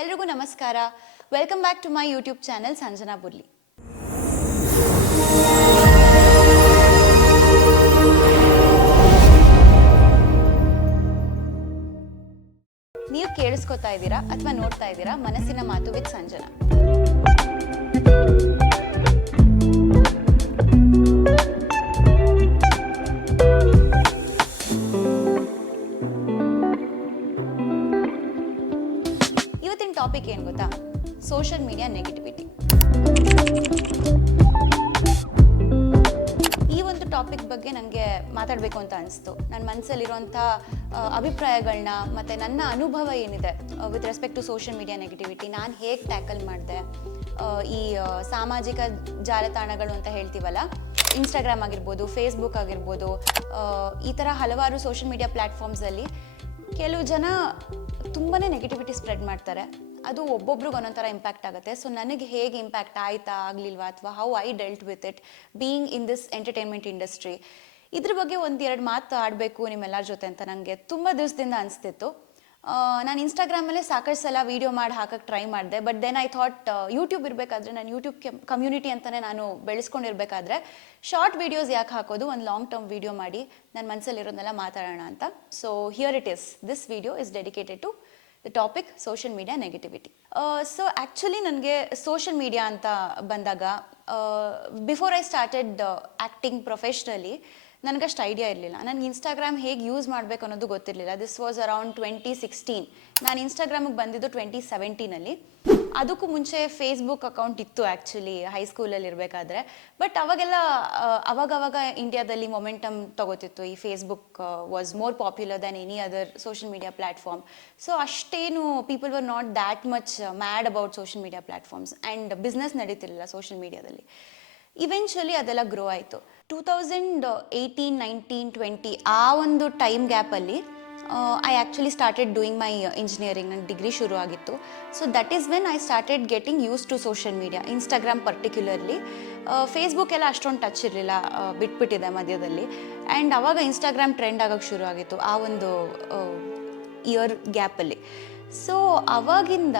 ಎಲ್ರಿಗೂ ನಮಸ್ಕಾರ. Welcome back to my YouTube channel Sanjana Burli. ನೀವು ಕೇಳಿಸ್ಕೊತಾ ಇದ್ದೀರಾ ಅಥವಾ ನೋಡ್ತಾ ಇದ್ದೀರಾ ಮನಸ್ಸಿನ ಮಾತು ವಿತ್ ಸಂಜನಾ. ಇವತ್ತಿನ ಟಾಪಿಕ್ ಏನು ಗೊತ್ತಾ? Social media negativity. ಈ ಒಂದು ಟಾಪಿಕ್ ಬಗ್ಗೆ ನನಗೆ ಮಾತಾಡಬೇಕು ಅಂತ ಅನಿಸ್ತು. ನನ್ನ ಮನಸ್ಸಲ್ಲಿರುವಂಥ ಅಭಿಪ್ರಾಯಗಳನ್ನ ಮತ್ತು ನನ್ನ ಅನುಭವ ಏನಿದೆ with respect to social media negativity, ನಾನು ಹೇಗೆ ಟ್ಯಾಕಲ್ ಮಾಡಿದೆ. ಈ ಸಾಮಾಜಿಕ ಜಾಲತಾಣಗಳು ಅಂತ ಹೇಳ್ತೀವಲ್ಲ, ಇನ್ಸ್ಟಾಗ್ರಾಮ್ ಆಗಿರ್ಬೋದು, ಫೇಸ್ಬುಕ್ ಆಗಿರ್ಬೋದು, ಈ ಥರ ಹಲವಾರು ಸೋಷಿಯಲ್ ಮೀಡಿಯಾ ಪ್ಲ್ಯಾಟ್ಫಾರ್ಮ್ಸಲ್ಲಿ ಕೆಲವು ಜನ ತುಂಬಾ ನೆಗೆಟಿವಿಟಿ ಸ್ಪ್ರೆಡ್ ಮಾಡ್ತಾರೆ. ಅದು ಒಬ್ಬೊಬ್ರಿಗೆ ಒಂದೊಂಥರ ಇಂಪ್ಯಾಕ್ಟ್ ಆಗುತ್ತೆ. ಸೊ ನನಗೆ ಹೇಗೆ ಇಂಪ್ಯಾಕ್ಟ್ ಆಯಿತಾ ಆಗಲಿಲ್ವಾ, ಅಥವಾ how I delt with it being in this entertainment industry, ಇದ್ರ ಬಗ್ಗೆ ಒಂದೆರಡು ಮಾತು ಆಡಬೇಕು ನಿಮ್ಮೆಲ್ಲರ ಜೊತೆ ಅಂತ ನನಗೆ ತುಂಬ ದಿವಸದಿಂದ ಅನಿಸ್ತಿತ್ತು. ನಾನು ಇನ್ಸ್ಟಾಗ್ರಾಮಲ್ಲೇ ಸಾಕಷ್ಟು ಸಲ ವೀಡಿಯೋ ಮಾಡಿ ಹಾಕಕ್ಕೆ ಟ್ರೈ ಮಾಡಿದೆ. But then I thought YouTube ಇರಬೇಕಾದ್ರೆ, ನಾನು ಯೂಟ್ಯೂಬ್ ಕಮ್ಯುನಿಟಿ ಅಂತಲೇ ನಾನು ಬೆಳೆಸ್ಕೊಂಡಿರ್ಬೇಕಾದ್ರೆ ಶಾರ್ಟ್ ವೀಡಿಯೋಸ್ ಯಾಕೆ ಹಾಕೋದು, ಒಂದು ಲಾಂಗ್ ಟರ್ಮ್ ವೀಡಿಯೋ ಮಾಡಿ ನನ್ನ ಮನಸ್ಸಲ್ಲಿರೋದನ್ನೆಲ್ಲ ಮಾತಾಡೋಣ ಅಂತ. So here it is. This video is dedicated to the topic social media negativity. So actually ನನಗೆ ಸೋಷಿಯಲ್ ಮೀಡಿಯಾ ಅಂತ ಬಂದಾಗ, before I started acting professionally, ನನಗಷ್ಟು ಐಡಿಯಾ ಇರಲಿಲ್ಲ. ನನಗೆ ಇನ್ಸ್ಟಾಗ್ರಾಮ್ ಹೇಗೆ ಯೂಸ್ ಮಾಡಬೇಕು ಅನ್ನೋದು ಗೊತ್ತಿರಲಿಲ್ಲ. This was around 2016. ನಾನು ಇನ್ಸ್ಟಾಗ್ರಾಮಿಗೆ ಬಂದಿದ್ದು 2017. ಅದಕ್ಕೂ ಮುಂಚೆ ಫೇಸ್ಬುಕ್ ಅಕೌಂಟ್ ಇತ್ತು ಆ್ಯಕ್ಚುಲಿ ಹೈಸ್ಕೂಲಲ್ಲಿ ಇರಬೇಕಾದ್ರೆ. ಬಟ್ ಅವಾಗವಾಗ ಇಂಡಿಯಾದಲ್ಲಿ ಮೊಮೆಂಟಮ್ ತಗೋತಿತ್ತು. ಈ Facebook was more popular than any other social media platform. So ಅಷ್ಟೇನು people were not that much mad about social media platforms, and business ನಡೀತಿರಲಿಲ್ಲ social ಮೀಡಿಯಾದಲ್ಲಿ. ಇವೆನ್ಚುಲಿ ಅದೆಲ್ಲ ಗ್ರೋ ಆಯಿತು. 2018, 19, 20 ಆ ಒಂದು ಟೈಮ್ ಗ್ಯಾಪಲ್ಲಿ I actually started doing my engineering. ನನ್ನ degree ಶುರು ಆಗಿತ್ತು. So that is when I started getting use to social media, Instagram particularly. Facebook ಎಲ್ಲ ಅಷ್ಟೊಂದು ಟಚ್ ಇರಲಿಲ್ಲ, ಬಿಟ್ಬಿಟ್ಟಿದೆ ಮಧ್ಯದಲ್ಲಿ. ಆ್ಯಂಡ್ ಆವಾಗ ಇನ್ಸ್ಟಾಗ್ರಾಮ್ ಟ್ರೆಂಡ್ ಆಗೋಕ್ಕೆ ಶುರು ಆಗಿತ್ತು ಆ ಒಂದು ಇಯರ್ ಗ್ಯಾಪಲ್ಲಿ. ಸೊ ಅವಾಗಿಂದ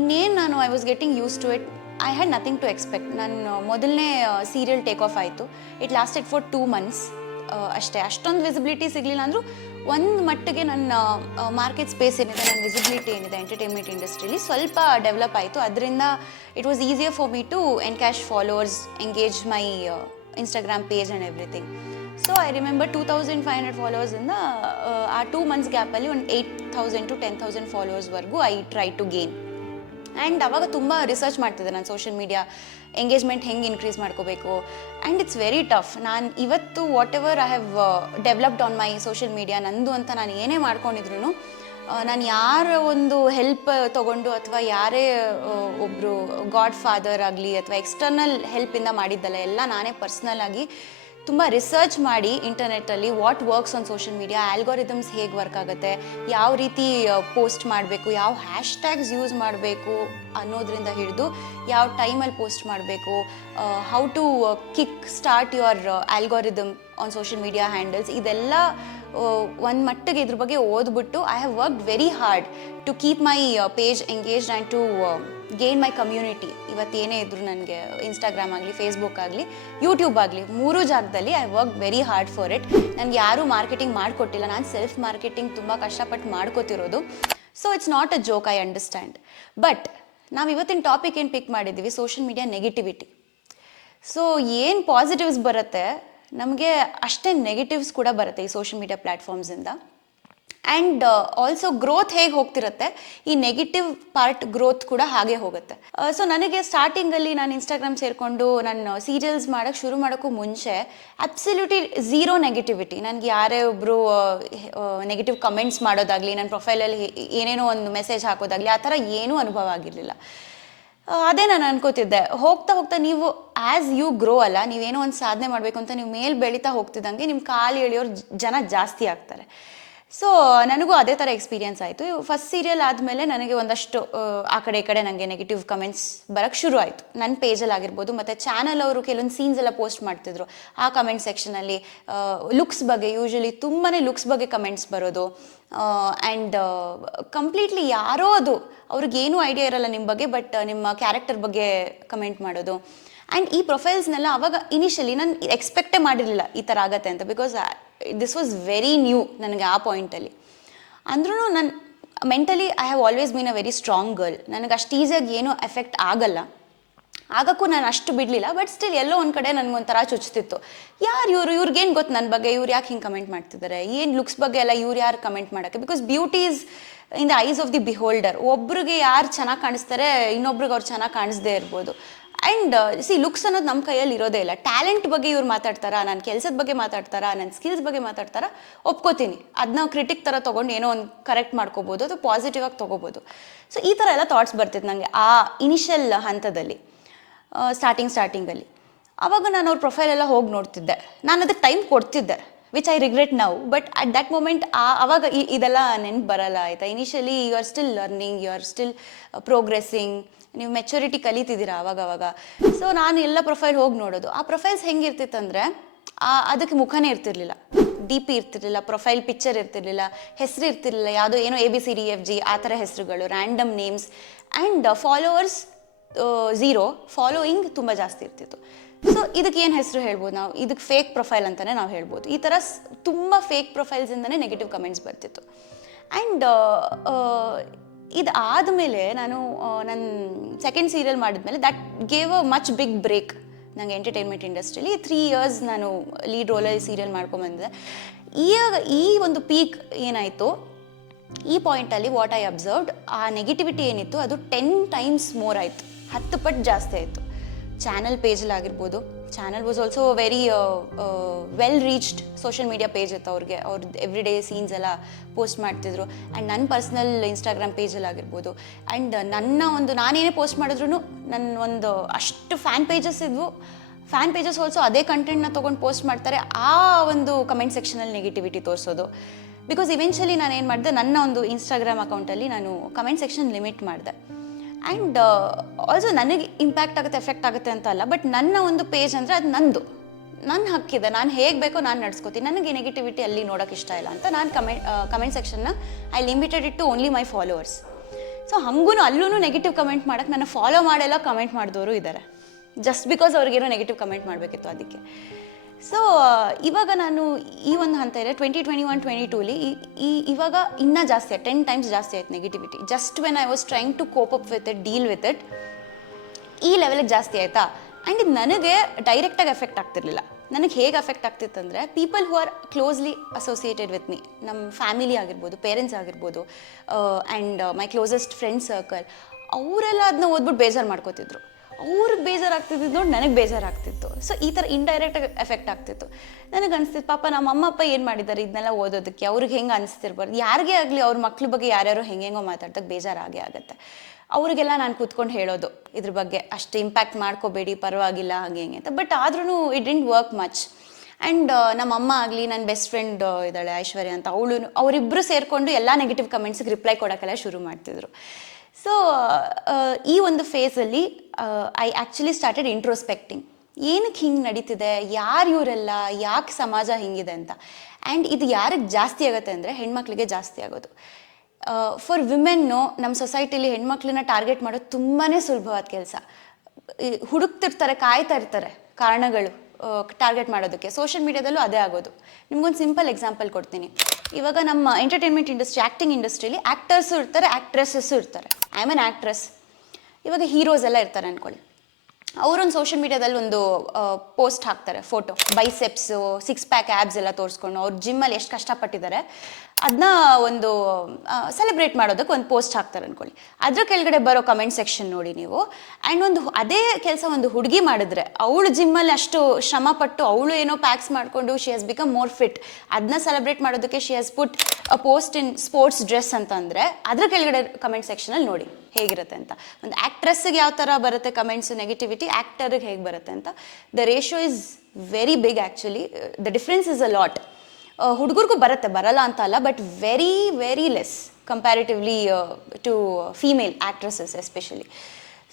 ಇನ್ನೇನು ನಾನು I was getting use to it. I had nothing to expect. ನನ್ನ ಮೊದಲನೇ ಸೀರಿಯಲ್ ಟೇಕ್ ಆಫ್ ಆಯಿತು. ಇಟ್ ಲಾಸ್ಟೆಡ್ ಫಾರ್ 2 months ಅಷ್ಟೇ. ಅಷ್ಟೊಂದು ವಿಸಿಬಿಲಿಟಿ ಸಿಗಲಿಲ್ಲ ಅಂದರೂ ಒಂದು ಮಟ್ಟಿಗೆ ನನ್ನ ಮಾರ್ಕೆಟ್ ಸ್ಪೇಸ್ ಏನಿದೆ, ನನ್ನ ವಿಸಿಬಿಲಿಟಿ ಏನಿದೆ ಎಂಟರ್ಟೈನ್ಮೆಂಟ್ ಇಂಡಸ್ಟ್ರಿಲಿ ಸ್ವಲ್ಪ ಡೆವಲಪ್ ಆಯಿತು. ಅದರಿಂದ it was easier for me to encash followers, engage my Instagram page and everything. So I remember 2500 ಫಾಲೋವರ್ಸಿಂದ ಆ 2 months ಗ್ಯಾಪಲ್ಲಿ ಒಂದು 8,000 to 10,000 ಫಾಲೋವರ್ಸ್ವರೆಗೂ I try to gain. And ಅವಾಗ ತುಂಬ ರಿಸರ್ಚ್ ಮಾಡ್ತಿದ್ದೆ ನಾನು ಸೋಷಿಯಲ್ ಮೀಡಿಯಾ ಎಂಗೇಜ್ಮೆಂಟ್ ಹೆಂಗೆ ಇನ್ಕ್ರೀಸ್ ಮಾಡ್ಕೋಬೇಕು. And it's very tough. ನಾನು ಇವತ್ತು whatever I have developed on my social media, ನಂದು ಅಂತ ನಾನು ಏನೇ ಮಾಡ್ಕೊಂಡಿದ್ರು, ನಾನು ಯಾರ ಒಂದು ಹೆಲ್ಪ್ ತೊಗೊಂಡು ಅಥವಾ ಯಾರೇ ಒಬ್ಬರು ಗಾಡ್ ಫಾದರ್ ಆಗಲಿ ಅಥವಾ ಎಕ್ಸ್ಟರ್ನಲ್ ಹೆಲ್ಪಿಂದ ಮಾಡಿದ್ದಲ್ಲ, ಎಲ್ಲ ನಾನೇ ಪರ್ಸ್ನಲ್ ಆಗಿ ತುಂಬ ರಿಸರ್ಚ್ ಮಾಡಿ ಇಂಟರ್ನೆಟ್ಟಲ್ಲಿ what works on social media, algorithms ಹೇಗೆ ವರ್ಕ್ ಆಗುತ್ತೆ, ಯಾವ ರೀತಿ ಪೋಸ್ಟ್ ಮಾಡಬೇಕು, ಯಾವ ಹ್ಯಾಶ್ಟ್ಯಾಗ್ಸ್ ಯೂಸ್ ಮಾಡಬೇಕು ಅನ್ನೋದ್ರಿಂದ ಹಿಡಿದು ಯಾವ ಟೈಮಲ್ಲಿ ಪೋಸ್ಟ್ ಮಾಡಬೇಕು, how to kick start your algorithm on social media handles, ಇದೆಲ್ಲ ಒಂದು ಮಟ್ಟಿಗೆ ಇದ್ರ ಬಗ್ಗೆ ಓದ್ಬಿಟ್ಟು I have worked very hard to keep my page engaged and to gain my community. ಇವತ್ತೇನೇ ಇದ್ರು ನನಗೆ ಇನ್ಸ್ಟಾಗ್ರಾಮ್ ಆಗಲಿ, ಫೇಸ್ಬುಕ್ ಆಗಲಿ, ಯೂಟ್ಯೂಬ್ ಆಗಲಿ, 3 ಜಾಗದಲ್ಲಿ I work very hard for it. ನನಗೆ ಯಾರೂ ಮಾರ್ಕೆಟಿಂಗ್ ಮಾಡಿಕೊಟ್ಟಿಲ್ಲ, ನಾನು ಸೆಲ್ಫ್ ಮಾರ್ಕೆಟಿಂಗ್ ತುಂಬ ಕಷ್ಟಪಟ್ಟು ಮಾಡ್ಕೋತಿರೋದು. So it's not a joke, I understand. But ನಾವು ಇವತ್ತಿನ ಟಾಪಿಕ್ ಏನು ಪಿಕ್ ಮಾಡಿದ್ದೀವಿ, ಸೋಷಿಯಲ್ ಮೀಡಿಯಾ ನೆಗೆಟಿವಿಟಿ. ಸೊ ಏನು ಪಾಸಿಟಿವ್ಸ್ ಬರುತ್ತೆ, ನಮಗೆ ಅಷ್ಟೇ ನೆಗೆಟಿವ್ಸ್ ಕೂಡ ಬರುತ್ತೆ ಈ ಸೋಷಿಯಲ್ ಮೀಡಿಯಾ ಪ್ಲ್ಯಾಟ್ಫಾರ್ಮ್ಸಿಂದ. ಆ್ಯಂಡ್ ಆಲ್ಸೋ ಗ್ರೋತ್ ಹೇಗೆ ಹೋಗ್ತಿರುತ್ತೆ, ಈ ನೆಗೆಟಿವ್ ಪಾರ್ಟ್ ಗ್ರೋತ್ ಕೂಡ ಹಾಗೆ ಹೋಗುತ್ತೆ. ಸೊ ನನಗೆ ಸ್ಟಾರ್ಟಿಂಗಲ್ಲಿ ನಾನು ಇನ್ಸ್ಟಾಗ್ರಾಮ್ ಸೇರಿಕೊಂಡು ನಾನು ಸೀರಿಯಲ್ಸ್ ಮಾಡೋಕ್ಕೆ ಶುರು ಮಾಡೋಕ್ಕೂ ಮುಂಚೆ ಅಬ್ಸಲ್ಯೂಟ್ಲಿ ಝೀರೋ ನೆಗೆಟಿವಿಟಿ. ನನಗೆ ಯಾರೇ ಒಬ್ಬರು ನೆಗೆಟಿವ್ ಕಮೆಂಟ್ಸ್ ಮಾಡೋದಾಗಲಿ, ನನ್ನ ಪ್ರೊಫೈಲಲ್ಲಿ ಏನೇನೋ ಒಂದು ಮೆಸೇಜ್ ಹಾಕೋದಾಗಲಿ, ಆ ಥರ ಏನೂ ಅನುಭವ ಆಗಿರಲಿಲ್ಲ. ಅದೇ ನಾನು ಅನ್ಕೋತಿದ್ದೆ. ಹೋಗ್ತಾ ಹೋಗ್ತಾ ನೀವು ಆ್ಯಸ್ ಯು ಗ್ರೋ ಅಲ್ಲ, ನೀವೇನೋ ಒಂದು ಸಾಧನೆ ಮಾಡಬೇಕು ಅಂತ ನೀವು ಮೇಲೆ ಬೆಳೀತಾ ಹೋಗ್ತಿದ್ದಂಗೆ ನಿಮ್ಮ ಕಾಲು ಎಳೆಯೋರು ಜನ ಜಾಸ್ತಿ ಆಗ್ತಾರೆ. ಸೊ ನನಗೂ ಅದೇ ಥರ ಎಕ್ಸ್ಪೀರಿಯನ್ಸ್ ಆಯಿತು. ಫಸ್ಟ್ ಸೀರಿಯಲ್ ಆದಮೇಲೆ ನನಗೆ ಒಂದಷ್ಟು ಆ ಕಡೆ ಈ ಕಡೆ ನನಗೆ ನೆಗೆಟಿವ್ ಕಮೆಂಟ್ಸ್ ಬರೋಕ್ಕೆ ಶುರು ಆಯಿತು. ನನ್ನ ಪೇಜಲ್ಲಿ ಆಗಿರ್ಬೋದು, ಮತ್ತು ಚಾನಲ್ ಅವರು ಕೆಲವೊಂದು ಸೀನ್ಸ್ ಎಲ್ಲ ಪೋಸ್ಟ್ ಮಾಡ್ತಿದ್ರು. ಆ ಕಮೆಂಟ್ ಸೆಕ್ಷನಲ್ಲಿ ಲುಕ್ಸ್ ಬಗ್ಗೆ, ಯೂಶ್ವಲಿ ತುಂಬಾ ಲುಕ್ಸ್ ಬಗ್ಗೆ ಕಮೆಂಟ್ಸ್ ಬರೋದು. ಆ್ಯಂಡ್ ಕಂಪ್ಲೀಟ್ಲಿ ಯಾರೋ ಅದು ಅವ್ರಿಗೇನೂ ಐಡಿಯಾ ಇರಲ್ಲ ನಿಮ್ಮ ಬಗ್ಗೆ, ಬಟ್ ನಿಮ್ಮ ಕ್ಯಾರೆಕ್ಟರ್ ಬಗ್ಗೆ ಕಮೆಂಟ್ ಮಾಡೋದು. ಆ್ಯಂಡ್ ಈ ಪ್ರೊಫೈಲ್ಸ್ನೆಲ್ಲ ಅವಾಗ ಇನಿಷಿಯಲಿ ನಾನು ಎಕ್ಸ್ಪೆಕ್ಟೇ ಮಾಡಿರಲಿಲ್ಲ ಈ ಥರ ಆಗತ್ತೆ ಅಂತ, because this was very new ನನಗೆ ಆ ಪಾಯಿಂಟಲ್ಲಿ. ಅಂದ್ರೂ ನಾನು mentally I have always been a very strong girl. ನನಗೆ ಅಷ್ಟು ಈಸಿಯಾಗಿ ಏನೂ ಎಫೆಕ್ಟ್ ಆಗಲ್ಲ, ಆಗಕ್ಕೂ ನಾನು ಅಷ್ಟು ಬಿಡಲಿಲ್ಲ. ಬಟ್ ಸ್ಟಿಲ್ ಎಲ್ಲೋ ಒಂದು ಕಡೆ ನನಗೊಂಥರ ಚುಚ್ತಿತ್ತು, ಯಾರು ಇವ್ರಿಗೇನು ಗೊತ್ತು ನನ್ನ ಬಗ್ಗೆ, ಇವ್ರು ಯಾಕೆ ಹಿಂಗೆ ಕಮೆಂಟ್ ಮಾಡ್ತಿದ್ದಾರೆ, ಏನು ಲುಕ್ಸ್ ಬಗ್ಗೆ ಎಲ್ಲ ಇವ್ರು ಯಾರು ಕಮೆಂಟ್ ಮಾಡೋಕ್ಕೆ. Because beauty is in the eyes of the beholder. ಒಬ್ರಿಗೆ ಯಾರು ಚೆನ್ನಾಗಿ ಕಾಣಿಸ್ತಾರೆ, ಇನ್ನೊಬ್ರಿಗೆ ಅವ್ರು ಚೆನ್ನಾಗಿ ಕಾಣಿಸ್ದೇ ಇರ್ಬೋದು. ಆ್ಯಂಡ್ ಲುಕ್ಸ್ ಅನ್ನೋದು ನಮ್ಮ ಕೈಯಲ್ಲಿ ಇರೋದೇ ಇಲ್ಲ. ಟ್ಯಾಲೆಂಟ್ ಬಗ್ಗೆ ಇವ್ರು ಮಾತಾಡ್ತಾರಾ, ನನ್ನ ಕೆಲಸದ ಬಗ್ಗೆ ಮಾತಾಡ್ತಾರಾ, ನನ್ನ ಸ್ಕಿಲ್ಸ್ ಬಗ್ಗೆ ಮಾತಾಡ್ತಾರಾ, ಒಪ್ಕೋತೀನಿ. ಅದನ್ನ ಕ್ರಿಟಿಕ್ ಥರ ತೊಗೊಂಡು ಏನೋ ಒಂದು ಕರೆಕ್ಟ್ ಮಾಡ್ಕೋಬೋದು, ಅದು ಪಾಸಿಟಿವ್ ಆಗಿ ತೊಗೋಬೋದು. ಸೊ ಈ ಥರ ಎಲ್ಲ ಥಾಟ್ಸ್ ಬರ್ತಿತ್ತು ನನಗೆ ಆ ಇನಿಷಿಯಲ್ ಹಂತದಲ್ಲಿ, ಸ್ಟಾರ್ಟಿಂಗಲ್ಲಿ. ಆವಾಗ ನಾನು ಅವ್ರ ಪ್ರೊಫೈಲ್ ಎಲ್ಲ ಹೋಗಿ ನೋಡ್ತಿದ್ದೆ. ನಾನು ಅದಕ್ಕೆ ಟೈಮ್ ಕೊಡ್ತಿದ್ದೆ, ವಿಚ್ ಐ ರಿಗ್ರೆಟ್ ನಾವು. ಬಟ್ ಅಟ್ ದಟ್ ಮೂಮೆಂಟ್ ಆವಾಗ ಇದೆಲ್ಲ ನೆನ್ಪು ಬರಲ್ಲ, ಆಯಿತಾ. Initially you are still learning, you are still progressing, ನೀವು ಮೆಚುರಿಟಿ ಕಲಿತಿದ್ದೀರಾ ಅವಾಗವಾಗ. ಸೊ ನಾನು ಎಲ್ಲ ಪ್ರೊಫೈಲ್ ಹೋಗಿ ನೋಡೋದು. ಆ ಪ್ರೊಫೈಲ್ಸ್ ಹೆಂಗಿರ್ತಿತ್ತಂದರೆ, ಅದಕ್ಕೆ ಮುಖನೇ ಇರ್ತಿರ್ಲಿಲ್ಲ, ಡಿ ಪಿ ಇರ್ತಿರ್ಲಿಲ್ಲ, ಪ್ರೊಫೈಲ್ ಪಿಕ್ಚರ್ ಇರ್ತಿರ್ಲಿಲ್ಲ, ಹೆಸರು ಇರ್ತಿರ್ಲಿಲ್ಲ, ಯಾವುದೋ ಏನೋ ABCDFG ಆ ಥರ ಹೆಸರುಗಳು, random names. And followers 0, following ತುಂಬ ಜಾಸ್ತಿ ಇರ್ತಿತ್ತು. ಸೊ ಇದಕ್ಕೆ ಏನು ಹೆಸರು ಹೇಳ್ಬೋದು ನಾವು, ಇದಕ್ಕೆ ಫೇಕ್ ಪ್ರೊಫೈಲ್ ಅಂತಲೇ ನಾವು ಹೇಳ್ಬೋದು. ಈ ಥರ ತುಂಬ ಫೇಕ್ ಪ್ರೊಫೈಲ್ಸಿಂದನೇ ನೆಗೆಟಿವ್ ಕಮೆಂಟ್ಸ್ ಬರ್ತಿತ್ತು. ಆ್ಯಂಡ್ ಇದು ಆದಮೇಲೆ ನಾನು ನನ್ನ ಸೆಕೆಂಡ್ ಸೀರಿಯಲ್ ಮಾಡಿದ್ಮೇಲೆ that gave a much big break ನನಗೆ ಎಂಟರ್ಟೈನ್ಮೆಂಟ್ ಇಂಡಸ್ಟ್ರಿಯಲ್ಲಿ. 3 years ನಾನು ಲೀಡ್ ರೋಲಲ್ಲಿ ಸೀರಿಯಲ್ ಮಾಡ್ಕೊಂಬಂದಿದ್ದೆ. ಈ ಒಂದು ಪೀಕ್ ಏನಾಯಿತು, ಈ ಪಾಯಿಂಟಲ್ಲಿ ವಾಟ್ ಐ ಅಬ್ಸರ್ವ್ಡ್, ಆ ನೆಗೆಟಿವಿಟಿ ಏನಿತ್ತು ಅದು 10 times ಮೋರ್ ಆಯಿತು, 10 ಪಟ್ಟು ಜಾಸ್ತಿ ಆಯಿತು. ಚಾನಲ್ ಪೇಜಲ್ಲಾಗಿರ್ಬೋದು, channel was also very well reached social media page ಇತ್ತು ಅವ್ರಿಗೆ. ಅವ್ರದ್ದು ಎವ್ರಿ ಡೇ ಸೀನ್ಸ್ ಎಲ್ಲ ಪೋಸ್ಟ್ ಮಾಡ್ತಿದ್ರು. ಆ್ಯಂಡ್ ನನ್ನ ಪರ್ಸ್ನಲ್ ಇನ್ಸ್ಟಾಗ್ರಾಮ್ ಪೇಜಲ್ಲಾಗಿರ್ಬೋದು. ಆ್ಯಂಡ್ ನಾನೇನೇ ಪೋಸ್ಟ್ ಮಾಡಿದ್ರು ನನ್ನ ಒಂದು ಅಷ್ಟು ಫ್ಯಾನ್ ಪೇಜಸ್ ಇದ್ವು. ಫ್ಯಾನ್ ಪೇಜಸ್ ಆಲ್ಸೋ ಅದೇ ಕಂಟೆಂಟ್ನ ತೊಗೊಂಡು ಪೋಸ್ಟ್ ಮಾಡ್ತಾರೆ. ಆ ಒಂದು ಕಮೆಂಟ್ ಸೆಕ್ಷನಲ್ಲಿ ನೆಗೆಟಿವಿಟಿ ತೋರಿಸೋದು. ಬಿಕಾಸ್ ಇವೆನ್ಚುಲಿ ನಾನು ಏನು ಮಾಡಿದೆ, ನನ್ನ ಒಂದು ಇನ್ಸ್ಟಾಗ್ರಾಮ್ ಅಕೌಂಟಲ್ಲಿ ನಾನು ಕಮೆಂಟ್ ಸೆಕ್ಷನ್ ಲಿಮಿಟ್ ಮಾಡಿದೆ. ಆ್ಯಂಡ್ ಆಲ್ಸೋ ನನಗೆ ಇಂಪ್ಯಾಕ್ಟ್ ಆಗುತ್ತೆ, ಎಫೆಕ್ಟ್ ಆಗುತ್ತೆ ಅಂತ ಅಲ್ಲ, ಬಟ್ ನನ್ನ ಒಂದು ಪೇಜ್ ಅಂದರೆ ಅದು ನನ್ನ ಹಕ್ಕಿದೆ, ನಾನು ಹೇಗೆ ಬೇಕೋ ನಾನು ನಡ್ಸ್ಕೊತೀನಿ. ನನಗೆ ನೆಗೆಟಿವಿಟಿ ಅಲ್ಲಿ ನೋಡೋಕೆ ಇಷ್ಟ ಇಲ್ಲ ಅಂತ ನಾನು ಕಮೆಂಟ್ ಸೆಕ್ಷನ್ನ I limited it to only my followers. So ಅಲ್ಲೂ ನೆಗೆಟಿವ್ ಕಮೆಂಟ್ ಮಾಡೋಕ್ಕೆ ನನ್ನ ಫಾಲೋ ಮಾಡೆಲ್ಲ ಕಮೆಂಟ್ ಮಾಡಿದವರು ಇದ್ದಾರೆ, ಜಸ್ಟ್ ಬಿಕಾಸ್ ಅವ್ರಿಗೇನೋ ನೆಗೆಟಿವ್ ಕಮೆಂಟ್ ಮಾಡಬೇಕಿತ್ತು ಅದಕ್ಕೆ. ಸೊ ಇವಾಗ ನಾನು ಈ ಒಂದು ಹಂತ ಇದೆ 2021-22 ಇವಾಗ ಇನ್ನೂ ಜಾಸ್ತಿ ಆಯ್ತು, 10 times ಜಾಸ್ತಿ ಆಯ್ತು negativity. Just when I was trying to cope up with it, deal with it, ಈ ಲೆವೆಲಿಗೆ ಜಾಸ್ತಿ ಆಯಿತಾ. ಆ್ಯಂಡ್ ಇದು ನನಗೆ ಡೈರೆಕ್ಟಾಗಿ ಎಫೆಕ್ಟ್ ಆಗ್ತಿರ್ಲಿಲ್ಲ. ನನಗೆ ಹೇಗೆ ಎಫೆಕ್ಟ್ ಆಗ್ತಿತ್ತಂದರೆ, people who are closely associated with me, ನಮ್ಮ ಫ್ಯಾಮಿಲಿ ಆಗಿರ್ಬೋದು, ಪೇರೆಂಟ್ಸ್ ಆಗಿರ್ಬೋದು, and my closest friend circle, ಅವರೆಲ್ಲ ಅದನ್ನ ಓದ್ಬಿಟ್ಟು ಬೇಜಾರು ಮಾಡ್ಕೋತಿದ್ರು. ಅವ್ರಿಗೆ ಬೇಜಾರಾಗ್ತಿದ್ದು ನೋಡಿ ನನಗೆ ಬೇಜಾರಾಗ್ತಿತ್ತು. ಸೊ ಈ ಥರ ಇಂಡೈರೆಕ್ಟಾಗಿ ಎಫೆಕ್ಟ್ ಆಗ್ತಿತ್ತು. ನನಗೆ ಅನಿಸ್ತಿತ್ತು, ಪಾಪ ನಮ್ಮ ಅಮ್ಮ ಅಪ್ಪ ಏನು ಮಾಡಿದ್ದಾರೆ ಇದನ್ನೆಲ್ಲ ಓದೋದಕ್ಕೆ, ಅವ್ರಿಗೆ ಹೆಂಗೆ ಅನಿಸ್ತಿರ್ಬಾರ್ದು. ಯಾರಿಗೇ ಆಗಲಿ ಅವ್ರ ಮಕ್ಳ ಬಗ್ಗೆ ಯಾರ್ಯಾರೋ ಹೆಂಗೆಂಗೋ ಮಾತಾಡ್ದಾಗ ಬೇಜಾರಾಗೇ ಆಗುತ್ತೆ. ಅವರಿಗೆಲ್ಲ ನಾನು ಕೂತ್ಕೊಂಡು ಹೇಳೋದು ಇದ್ರ ಬಗ್ಗೆ, ಅಷ್ಟು ಇಂಪ್ಯಾಕ್ಟ್ ಮಾಡ್ಕೋಬೇಡಿ, ಪರವಾಗಿಲ್ಲ ಹಾಗೆ ಹೆಂಗೆ ಅಂತ. ಬಟ್ ಆದ್ರೂ it didn't work much. And ನಮ್ಮ ಅಮ್ಮ ಆಗಲಿ, ನನ್ನ ಬೆಸ್ಟ್ ಫ್ರೆಂಡ್ ಇದ್ದಾಳೆ ಐಶ್ವರ್ಯ ಅಂತ, ಅವರಿಬ್ಬರು ಸೇರಿಕೊಂಡು ಎಲ್ಲ ನೆಗೆಟಿವ್ ಕಮೆಂಟ್ಸ್ಗೆ ರಿಪ್ಲೈ ಕೊಡೋಕ್ಕೆಲ್ಲ ಶುರು ಮಾಡ್ತಿದ್ರು. ಸೊ ಈ ಒಂದು ಫೇಸಲ್ಲಿ ಐ ಆ್ಯಕ್ಚುಲಿ ಸ್ಟಾರ್ಟೆಡ್ ಇಂಟ್ರೋಸ್ಪೆಕ್ಟಿಂಗ್. ಏನಕ್ಕೆ ಹಿಂಗೆ ನಡೀತಿದೆ, ಯಾರು ಇವರೆಲ್ಲ, ಯಾಕೆ ಸಮಾಜ ಹಿಂಗಿದೆ ಅಂತ. ಆ್ಯಂಡ್ ಇದು ಯಾರಿಗೆ ಜಾಸ್ತಿ ಆಗುತ್ತೆ ಅಂದರೆ ಹೆಣ್ಮಕ್ಳಿಗೆ ಜಾಸ್ತಿ ಆಗೋದು. ಫಾರ್ ವಿಮೆನ್ನು ನಮ್ಮ ಸೊಸೈಟಿಲಿ ಹೆಣ್ಮಕ್ಳನ್ನ ಟಾರ್ಗೆಟ್ ಮಾಡೋದು ತುಂಬಾ ಸುಲಭವಾದ ಕೆಲಸ. ಹುಡುಕ್ತಿರ್ತಾರೆ, ಕಾಯ್ತಾ ಇರ್ತಾರೆ ಕಾರಣಗಳು ಟಾರ್ಗೆಟ್ ಮಾಡೋದಕ್ಕೆ. ಸೋಷಿಯಲ್ ಮೀಡಿಯಾದಲ್ಲೂ ಅದೇ ಆಗೋದು. ನಿಮ್ಗೊಂದು ಸಿಂಪಲ್ ಎಕ್ಸಾಂಪಲ್ ಕೊಡ್ತೀನಿ. ಇವಾಗ ನಮ್ಮ ಎಂಟರ್ಟೈನ್ಮೆಂಟ್ ಇಂಡಸ್ಟ್ರಿ, ಆ್ಯಕ್ಟಿಂಗ್ ಇಂಡಸ್ಟ್ರಿಲಿ ಆ್ಯಕ್ಟರ್ಸು ಇರ್ತಾರೆ, ಆ್ಯಕ್ಟ್ರೆಸ್ಸು ಇರ್ತಾರೆ. I am on actress. ಇವಾಗ ಹೀರೋಸ್ ಎಲ್ಲ ಇರ್ತಾರೆ ಅಂದ್ಕೊಳ್ಳಿ. ಅವರೊಂದು ಸೋಷಿಯಲ್ ಮೀಡಿಯಾದಲ್ಲಿ ಒಂದು ಪೋಸ್ಟ್ ಹಾಕ್ತಾರೆ, ಫೋಟೋ, ಬೈಸೆಪ್ಸು, 6 ಪ್ಯಾಕ್ ಆ್ಯಬ್ಸ್ ಎಲ್ಲ ತೋರಿಸ್ಕೊಂಡು ಅವ್ರು ಜಿಮ್ಮಲ್ಲಿ ಎಷ್ಟು ಕಷ್ಟಪಟ್ಟಿದ್ದಾರೆ ಅದನ್ನ ಒಂದು ಸೆಲೆಬ್ರೇಟ್ ಮಾಡೋದಕ್ಕೆ ಒಂದು ಪೋಸ್ಟ್ ಹಾಕ್ತಾರೆ ಅಂದ್ಕೊಳ್ಳಿ. ಅದ್ರ ಕೆಳಗಡೆ ಬರೋ ಕಮೆಂಟ್ ಸೆಕ್ಷನ್ ನೋಡಿ ನೀವು. ಆ್ಯಂಡ್ ಅದೇ ಕೆಲಸ ಒಂದು ಹುಡುಗಿ ಮಾಡಿದ್ರೆ, ಅವಳು ಜಿಮ್ಮಲ್ಲಿ ಅಷ್ಟು ಶ್ರಮಪಟ್ಟು ಅವಳು ಏನೋ ಪ್ಯಾಕ್ಸ್ ಮಾಡಿಕೊಂಡು she has become more fit, ಅದನ್ನ ಸೆಲೆಬ್ರೇಟ್ ಮಾಡೋದಕ್ಕೆ she has put a post in sports dress ಅಂತಂದರೆ ಅದ್ರ ಕೆಳಗಡೆ ಕಮೆಂಟ್ ಸೆಕ್ಷನಲ್ಲಿ ನೋಡಿ ಹೇಗಿರುತ್ತೆ ಅಂತ. ಒಂದು ಆ್ಯಕ್ಟ್ರೆಸ್ಸಿಗೆ ಯಾವ ಥರ ಬರುತ್ತೆ ಕಮೆಂಟ್ಸ್ ನೆಗೆಟಿವಿಟಿ, ಆ್ಯಕ್ಟರ್ಗೆ ಹೇಗೆ ಬರುತ್ತೆ ಅಂತ. The ratio is very big actually. The difference is a lot. ಹುಡುಗರಿಗೂ ಬರುತ್ತೆ, ಬರಲ್ಲ ಅಂತ ಅಲ್ಲ, but very very less comparatively to female actresses especially.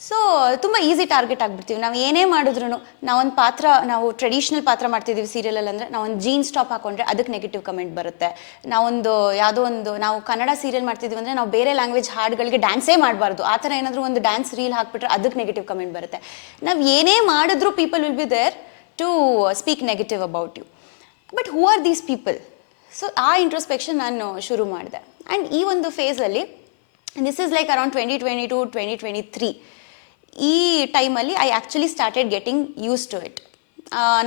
So ತುಂಬ ಈಸಿ ಟಾರ್ಗೆಟ್ ಆಗಿಬಿಡ್ತೀವಿ. ನಾವು ಏನೇ ಮಾಡಿದ್ರು, ನಾವೊಂದು ಪಾತ್ರ, ನಾವು ಟ್ರೆಡಿಷ್ನಲ್ ಪಾತ್ರ ಮಾಡ್ತಿದ್ದೀವಿ ಸೀರಿಯಲಲ್ಲಿ ಅಂದರೆ, ನಾವೊಂದು ಜೀನ್ಸ್ ಟಾಪ್ ಹಾಕೊಂಡ್ರೆ ಅದಕ್ಕೆ ನೆಗೆಟಿವ್ ಕಮೆಂಟ್ ಬರುತ್ತೆ. ನಾವು ಕನ್ನಡ ಸೀರಿಯಲ್ ಮಾಡ್ತಿದ್ದೀವಿ ಅಂದರೆ ನಾವು ಬೇರೆ ಲ್ಯಾಂಗ್ವೇಜ್ ಹಾಡುಗಳಿಗೆ ಡ್ಯಾನ್ಸೇ ಮಾಡಬಾರ್ದು, ಆ ಥರ ಏನಾದರೂ ಒಂದು ಡ್ಯಾನ್ಸ್ ರೀಲ್ ಹಾಕ್ಬಿಟ್ರೆ ಅದಕ್ಕೆ ನೆಗೆಟಿವ್ ಕಮೆಂಟ್ ಬರುತ್ತೆ. ನಾವು ಏನೇ ಮಾಡಿದ್ರೂ people will be there to speak negative about you. But who are these people? So ಆ ಇಂಟ್ರೋಸ್ಪೆಕ್ಷನ್ ನಾನು ಶುರು ಮಾಡಿದೆ. ಆ್ಯಂಡ್ ಈ ಒಂದು ಫೇಸಲ್ಲಿ, ದಿಸ್ ಈಸ್ ಲೈಕ್ ಅರೌಂಡ್ 2022-2023, ಈ ಟೈಮಲ್ಲಿ I actually started getting use to it.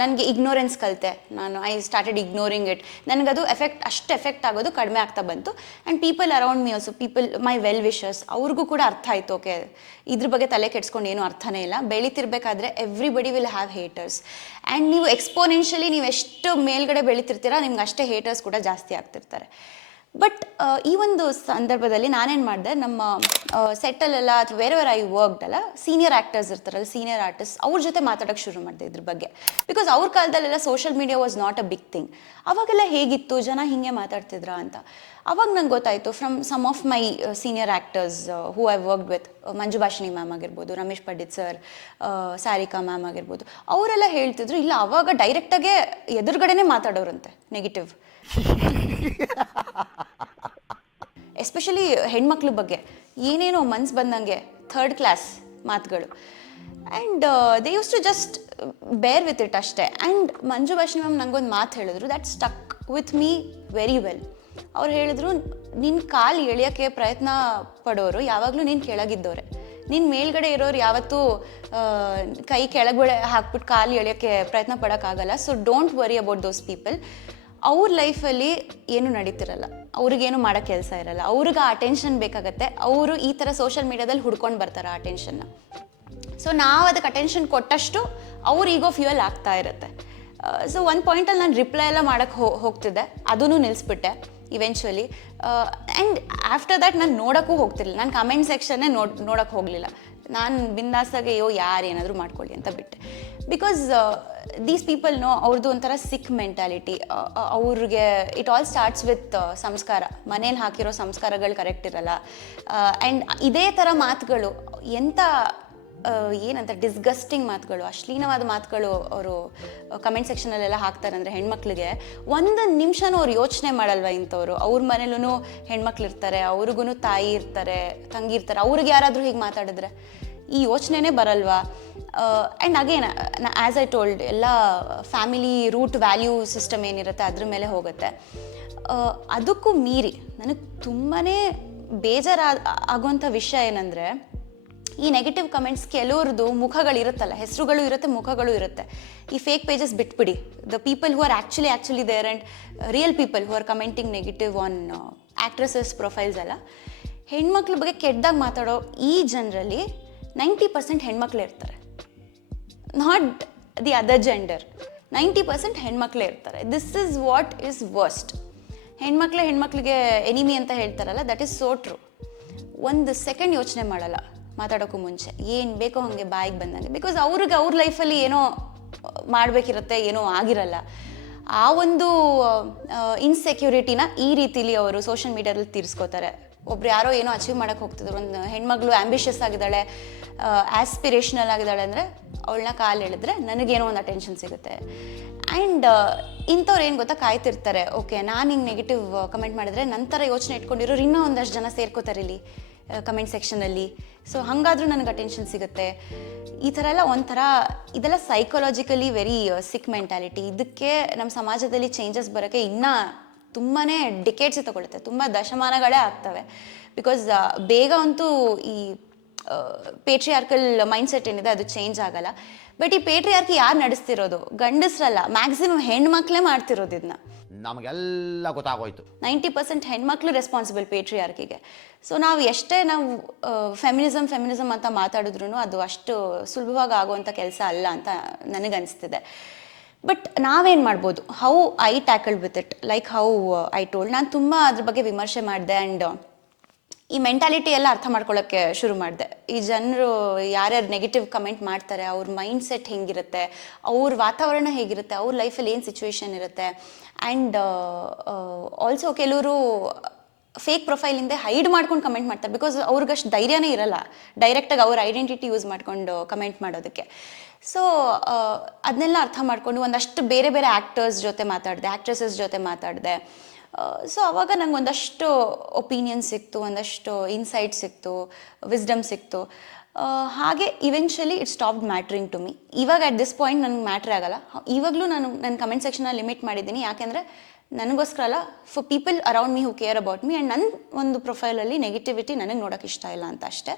ನನಗೆ ಇಗ್ನೋರೆನ್ಸ್ ಕಲಿತೆ ನಾನು. I started ignoring it. ನನಗದು ಅಷ್ಟು ಎಫೆಕ್ಟ್ ಆಗೋದು ಕಡಿಮೆ ಆಗ್ತಾ ಬಂತು. And people around me also, my well wishers, ಅವ್ರಿಗೂ ಕೂಡ ಅರ್ಥ ಆಯಿತು, ಓಕೆ ಇದ್ರ ಬಗ್ಗೆ ತಲೆ ಕೆಡ್ಸ್ಕೊಂಡು ಏನೂ ಅರ್ಥನೇ ಇಲ್ಲ. ಬೆಳೀತಿರ್ಬೇಕಾದ್ರೆ everybody will have haters. And ನೀವು ಎಕ್ಸ್ಪೋನೆನ್ಷಿಯಲಿ ನೀವು ಎಷ್ಟು ಮೇಲ್ಗಡೆ ಬೆಳೀತಿರ್ತೀರಾ, ನಿಮ್ಗೆ ಅಷ್ಟೇ ಹೇಟರ್ಸ್ ಕೂಡ ಜಾಸ್ತಿ ಆಗ್ತಿರ್ತಾರೆ. ಬಟ್ ಈ ಒಂದು ಸಂದರ್ಭದಲ್ಲಿ ನಾನೇನು ಮಾಡಿದೆ, ನಮ್ಮ ಸೆಟ್ಟಲ್ಲೆಲ್ಲ ಅಥವಾ ವೇರ್ ಐ ವರ್ಕ್ಡ್ ಅಲ್ಲ, ಸೀನಿಯರ್ ಆ್ಯಕ್ಟರ್ಸ್ ಇರ್ತಾರಲ್ಲ, ಸೀನಿಯರ್ ಆರ್ಟಿಸ್ಟ್, ಅವ್ರ ಜೊತೆ ಮಾತಾಡೋಕ್ಕೆ ಶುರು ಮಾಡಿದೆ ಇದ್ರ ಬಗ್ಗೆ. ಬಿಕಾಸ್ ಅವ್ರ ಕಾಲದಲ್ಲೆಲ್ಲ social media was not a big thing. ಅವಾಗೆಲ್ಲ ಹೇಗಿತ್ತು, ಜನ ಹೀಗೆ ಮಾತಾಡ್ತಿದ್ರಾ ಅಂತ. ಅವಾಗ ನಂಗೆ ಗೊತ್ತಾಯಿತು from some of my senior actors who I worked with, Manju Bhashini ma'am ಆಗಿರ್ಬೋದು, ರಮೇಶ್ ಪಂಡಿತ್ ಸರ್, ಸಾರಿಕಾ ಮ್ಯಾಮ್ ಆಗಿರ್ಬೋದು, ಅವರೆಲ್ಲ ಹೇಳ್ತಿದ್ರು, ಇಲ್ಲ ಅವಾಗ ಡೈರೆಕ್ಟಾಗೆ ಎದುರುಗಡೆನೇ ಮಾತಾಡೋರಂತೆ ನೆಗೆಟಿವ್. ಎಸ್ಪೆಷಲಿ ಹೆಣ್ಮಕ್ಳ ಬಗ್ಗೆ ಏನೇನೋ ಮನ್ಸು ಬಂದಂಗೆ ಥರ್ಡ್ ಕ್ಲಾಸ್ ಮಾತುಗಳು. And they used to just bear with it ಅಷ್ಟೇ. ಆ್ಯಂಡ್ ಮಂಜು ಭಾಷಿಣಿ ಮ್ಯಾಮ್ ನಂಗೊಂದು ಮಾತು ಹೇಳಿದ್ರು, that stuck with me very well. ಅವ್ರು ಹೇಳಿದ್ರು, ನಿನ್ನ ಕಾಲು ಎಳೆಯೋಕ್ಕೆ ಪ್ರಯತ್ನ ಪಡೋರು ಯಾವಾಗಲೂ ನೀನು ಕೆಳಗಿದ್ದವ್ರೆ, ನಿನ್ನ ಮೇಲ್ಗಡೆ ಇರೋರು ಯಾವತ್ತೂ ಕೈ ಕೆಳಗಡೆ ಹಾಕ್ಬಿಟ್ಟು ಕಾಲು ಎಳೆಯೋಕ್ಕೆ ಪ್ರಯತ್ನ ಪಡೋಕ್ಕಾಗಲ್ಲ. So don't worry about those people. ಅವ್ರ ಲೈಫಲ್ಲಿ ಏನೂ ನಡೀತಿರಲ್ಲ, ಅವ್ರಿಗೇನು ಮಾಡೋ ಕೆಲಸ ಇರಲ್ಲ, ಅವ್ರಿಗೆ ಆ ಅಟೆನ್ಷನ್ ಬೇಕಾಗತ್ತೆ. ಅವರು ಈ ಥರ ಸೋಷಿಯಲ್ ಮೀಡ್ಯಾದಲ್ಲಿ ಹುಡ್ಕೊಂಡು ಬರ್ತಾರೆ ಆ ಅಟೆನ್ಷನ್ನ. ಸೊ ನಾವು ಅದಕ್ಕೆ ಅಟೆನ್ಷನ್ ಕೊಟ್ಟಷ್ಟು ಅವ್ರ ಈಗೋ ಫ್ಯೂಯಲ್ ಆಗ್ತಾ ಇರುತ್ತೆ. ಸೊ ಒಂದು ಪಾಯಿಂಟಲ್ಲಿ ನಾನು ರಿಪ್ಲೈ ಎಲ್ಲ ಮಾಡೋಕ್ಕೆ ಹೋಗ್ತಿದ್ದೆ, ಅದೂ ನಿಲ್ಲಿಸ್ಬಿಟ್ಟೆ ಇವೆಂಚುವಲಿ. ಆ್ಯಂಡ್ ಆಫ್ಟರ್ ದ್ಯಾಟ್ ನಾನು ನೋಡೋಕ್ಕೂ ಹೋಗ್ತಿರ್ಲಿಲ್ಲ, ನಾನು ಕಮೆಂಟ್ ಸೆಕ್ಷನ್ನೇ ನೋಡೋಕ್ಕೆ ಹೋಗಲಿಲ್ಲ. ನಾನು ಬಿಂದಾಸಾಗೆ ಯಾರು ಏನಾದರೂ ಮಾಡ್ಕೊಳ್ಳಿ ಅಂತ ಬಿಟ್ಟೆ. ಬಿಕಾಸ್ ದೀಸ್ ಪೀಪಲ್ ಅವ್ರದ್ದು ಒಂಥರ ಸಿಕ್ ಮೆಂಟಾಲಿಟಿ. ಅವ್ರಿಗೆ ಇಟ್ ಆಲ್ ಸ್ಟಾರ್ಟ್ಸ್ ವಿತ್ ಸಂಸ್ಕಾರ. ಮನೇಲಿ ಹಾಕಿರೋ ಸಂಸ್ಕಾರಗಳು ಕರೆಕ್ಟ್ ಇರಲ್ಲ. ಆ್ಯಂಡ್ ಇದೇ ಥರ ಮಾತುಗಳು, ಎಂಥ ಏನಂತ ಡಿಸ್ಗಸ್ಟಿಂಗ್ ಮಾತುಗಳು, ಅಶ್ಲೀಲವಾದ ಮಾತುಗಳು ಅವರು ಕಮೆಂಟ್ ಸೆಕ್ಷನಲ್ಲೆಲ್ಲ ಹಾಕ್ತಾರೆ. ಅಂದರೆ ಹೆಣ್ಮಕ್ಳಿಗೆ ಒಂದು ನಿಮಿಷನೂ ಅವ್ರು ಯೋಚನೆ ಮಾಡಲ್ವ ಇಂಥವ್ರು? ಅವ್ರ ಮನೇಲೂ ಹೆಣ್ಮಕ್ಳು ಇರ್ತಾರೆ, ಅವ್ರಿಗೂ ತಾಯಿ ಇರ್ತಾರೆ, ತಂಗಿ ಇರ್ತಾರೆ, ಅವ್ರಿಗೆ ಯಾರಾದರೂ ಹೀಗೆ ಮಾತಾಡಿದ್ರೆ ಈ ಯೋಚನೆನೇ ಬರಲ್ವಾ? And again as I told, ಎಲ್ಲ ಫ್ಯಾಮಿಲಿ ರೂಟ್ ವ್ಯಾಲ್ಯೂ ಸಿಸ್ಟಮ್ ಏನಿರುತ್ತೆ ಅದ್ರ ಮೇಲೆ ಹೋಗುತ್ತೆ. ಅದಕ್ಕೂ ಮೀರಿ ನನಗೆ ತುಂಬಾ ಆಗುವಂಥ ವಿಷಯ ಏನಂದರೆ, ಈ ನೆಗೆಟಿವ್ ಕಮೆಂಟ್ಸ್ ಕೆಲವ್ರದ್ದು ಮುಖಗಳಿರುತ್ತಲ್ಲ, ಹೆಸರುಗಳು ಇರುತ್ತೆ, ಮುಖಗಳು ಇರುತ್ತೆ. ಈ ಫೇಕ್ ಪೇಜಸ್ ಬಿಟ್ಬಿಡಿ. The people who are actually there and real people who are commenting negative on actresses profiles ಎಲ್ಲ, ಹೆಣ್ಮಕ್ಳ ಬಗ್ಗೆ ಕೆಟ್ಟದಾಗ ಮಾತಾಡೋ ಈ ಜನರಲ್ಲಿ 90% ಹೆಣ್ಮಕ್ಳೇ ಇರ್ತಾರೆ. ನಾಟ್ ದಿ ಅದರ್ ಜೆಂಡರ್, 90% ಹೆಣ್ಮಕ್ಳೇ ಇರ್ತಾರೆ. This is what is worst. ಹೆಣ್ಮಕ್ಳಿಗೆ ಎನಿಮಿ ಅಂತ ಹೇಳ್ತಾರಲ್ಲ, ದಟ್ ಈಸ್ ಸೋ ಟ್ರೂ. ಒಂದು ಸೆಕೆಂಡ್ ಯೋಚನೆ ಮಾಡಲ್ಲ ಮಾತಾಡೋಕ್ಕೂ ಮುಂಚೆ, ಏನು ಬೇಕೋ ಹಾಗೆ ಬಾಯಿಗೆ ಬಂದಂಗೆ. ಬಿಕಾಸ್ ಅವ್ರಿಗೆ ಅವ್ರ ಲೈಫಲ್ಲಿ ಏನೋ ಮಾಡಬೇಕಿರುತ್ತೆ, ಏನೋ ಆಗಿರಲ್ಲ. ಆ ಒಂದು ಇನ್ಸೆಕ್ಯೂರಿಟಿನ ಈ ರೀತಿಲಿ ಅವರು ಸೋಷಿಯಲ್ ಮೀಡಿಯಾದಲ್ಲಿ ತೀರಿಸ್ಕೋತಾರೆ. ಒಬ್ರು ಯಾರೋ ಏನೋ ಅಚೀವ್ ಮಾಡೋಕ್ಕೆ ಹೋಗ್ತಿದ್ರು, ಒಂದು ಹೆಣ್ಮಗಳು ಆ್ಯಂಬಿಷಿಯಸ್ ಆಗಿದ್ದಾಳೆ, ಆಸ್ಪಿರೇಷನಲ್ ಆಗಿದ್ದಾಳೆ ಅಂದರೆ ಅವಳನ್ನ ಕಾಲು ಎಳೆದ್ರೆ ನನಗೇನೋ ಒಂದು ಅಟೆನ್ಷನ್ ಸಿಗುತ್ತೆ. ಆ್ಯಂಡ್ ಇಂಥವ್ರು ಏನು ಗೊತ್ತಾ, ಕಾಯ್ತಿರ್ತಾರೆ, ಓಕೆ ನಾನು ಹಿಂಗೆ ನೆಗೆಟಿವ್ ಕಮೆಂಟ್ ಮಾಡಿದ್ರೆ ನಂತರ ಯೋಚನೆ ಇಟ್ಕೊಂಡಿರೋರು ಇನ್ನೂ ಒಂದಷ್ಟು ಜನ ಸೇರ್ಕೋತಾರೆ ಇಲ್ಲಿ ಕಮೆಂಟ್ ಸೆಕ್ಷನಲ್ಲಿ. ಸೊ ಹಾಗಾದ್ರೂ ನನಗೆ ಅಟೆನ್ಷನ್ ಸಿಗುತ್ತೆ. ಈ ಥರ ಎಲ್ಲ ಒಂಥರ ಇದೆಲ್ಲ ಸೈಕಾಲಜಿಕಲಿ ವೆರಿ ಸಿಕ್ ಮೆಂಟಾಲಿಟಿ. ಇದಕ್ಕೆ ನಮ್ಮ ಸಮಾಜದಲ್ಲಿ ಚೇಂಜಸ್ ಬರೋಕ್ಕೆ ಇನ್ನೂ ತುಂಬಾ ಡಿಕೇಡ್ಸ್ ತಗೊಳುತ್ತೆ, ತುಂಬ ದಶಮಾನಗಳೇ ಆಗ್ತವೆ. ಬಿಕಾಸ್ ಬೇಗ ಅಂತೂ ಈ ಪೇಟ್ರಿಯಾರ್ಕಲ್ ಮೈಂಡ್ಸೆಟ್ ಏನಿದೆ ಅದು ಚೇಂಜ್ ಆಗಲ್ಲ. ಬಟ್ ಈ ಪೇಟ್ರಿಯಾರ್ಕಿ ಯಾರು ನಡೆಸ್ತಿರೋದು? ಗಂಡಸ್ರಲ್ಲ, ಮ್ಯಾಕ್ಸಿಮಮ್ ಹೆಣ್ಮಕ್ಳೇ ಮಾಡ್ತಿರೋದು ಇದನ್ನ. ನಮಗೆಲ್ಲ ಗೊತ್ತಾಗೋಯ್ತು. 90% ಹೆಣ್ಮಕ್ಳು ರೆಸ್ಪಾನ್ಸಿಬಲ್ ಪೇಟ್ರಿಯಾರ್ಕಿಗೆ. ಸೊ ನಾವು ಎಷ್ಟೇ ನಾವು ಫೆಮಿನಿಸಮ್ ಅಂತ ಮಾತಾಡಿದ್ರು ಅದು ಅಷ್ಟು ಸುಲಭವಾಗಿ ಆಗುವಂಥ ಕೆಲಸ ಅಲ್ಲ ಅಂತ ನನಗನ್ನಿಸ್ತಿದೆ. ಬಟ್ ನಾವೇನು ಮಾಡ್ಬೋದು? How I tackled with it, like how I told. ನಾನು ತುಂಬ ಅದ್ರ ಬಗ್ಗೆ ವಿಮರ್ಶೆ ಮಾಡಿದೆ. ಆ್ಯಂಡ್ ಈ ಮೆಂಟಾಲಿಟಿ ಎಲ್ಲ ಅರ್ಥ ಮಾಡ್ಕೊಳ್ಳೋಕ್ಕೆ ಶುರು ಮಾಡಿದೆ. ಈ ಜನರು ಯಾರ್ಯಾರು ನೆಗೆಟಿವ್ ಕಮೆಂಟ್ ಮಾಡ್ತಾರೆ, ಅವ್ರ ಮೈಂಡ್ ಸೆಟ್ ಹೆಂಗಿರುತ್ತೆ, ಅವ್ರ ವಾತಾವರಣ ಹೇಗಿರುತ್ತೆ, ಅವ್ರ ಲೈಫಲ್ಲಿ ಏನು ಸಿಚುವೇಶನ್ ಇರುತ್ತೆ. ಆ್ಯಂಡ್ ಆಲ್ಸೋ ಕೆಲವರು ಫೇಕ್ ಪ್ರೊಫೈಲಿಂದ ಹೈಡ್ ಮಾಡ್ಕೊಂಡು ಕಮೆಂಟ್ ಮಾಡ್ತಾರೆ, ಬಿಕಾಸ್ ಅವ್ರಿಗಷ್ಟು ಧೈರ್ಯನೇ ಇರಲ್ಲ ಡೈರೆಕ್ಟಾಗಿ ಅವ್ರ ಐಡೆಂಟಿಟಿ ಯೂಸ್ ಮಾಡ್ಕೊಂಡು ಕಮೆಂಟ್ ಮಾಡೋದಕ್ಕೆ. ಸೊ ಅದನ್ನೆಲ್ಲ ಅರ್ಥ ಮಾಡ್ಕೊಂಡು ಒಂದಷ್ಟು ಬೇರೆ ಬೇರೆ ಆ್ಯಕ್ಟರ್ಸ್ ಜೊತೆ ಮಾತಾಡಿದೆ, ಆ್ಯಕ್ಟ್ರೆಸಸ್ ಜೊತೆ ಮಾತಾಡಿದೆ. ಸೊ ಅವಾಗ ನಂಗೆ ಒಂದಷ್ಟು ಒಪಿನಿಯನ್ ಸಿಕ್ತು, ಒಂದಷ್ಟು ಇನ್ಸೈಟ್ ಸಿಕ್ತು, ವಿಸ್ಡಮ್ ಸಿಕ್ತು. ಹಾಗೆ eventually it stopped mattering to me. ಇವಾಗ ಅಟ್ ದಿಸ್ ಪಾಯಿಂಟ್ ನನಗೆ ಮ್ಯಾಟ್ರ್ ಆಗಲ್ಲ. ಇವಾಗಲೂ ನಾನು ನನ್ನ ಕಮೆಂಟ್ ಸೆಕ್ಷನ್ನ ಲಿಮಿಟ್ ಮಾಡಿದ್ದೀನಿ. ಯಾಕೆಂದರೆ ನನಗೋಸ್ಕರ ಅಲ್ಲ, for people around me who care about me. And ನನ್ನ ಒಂದು ಪ್ರೊಫೈಲಲ್ಲಿ ನೆಗೆಟಿವಿಟಿ ನನಗೆ ನೋಡೋಕೆ ಇಷ್ಟ ಇಲ್ಲ ಅಂತ ಅಷ್ಟೇ,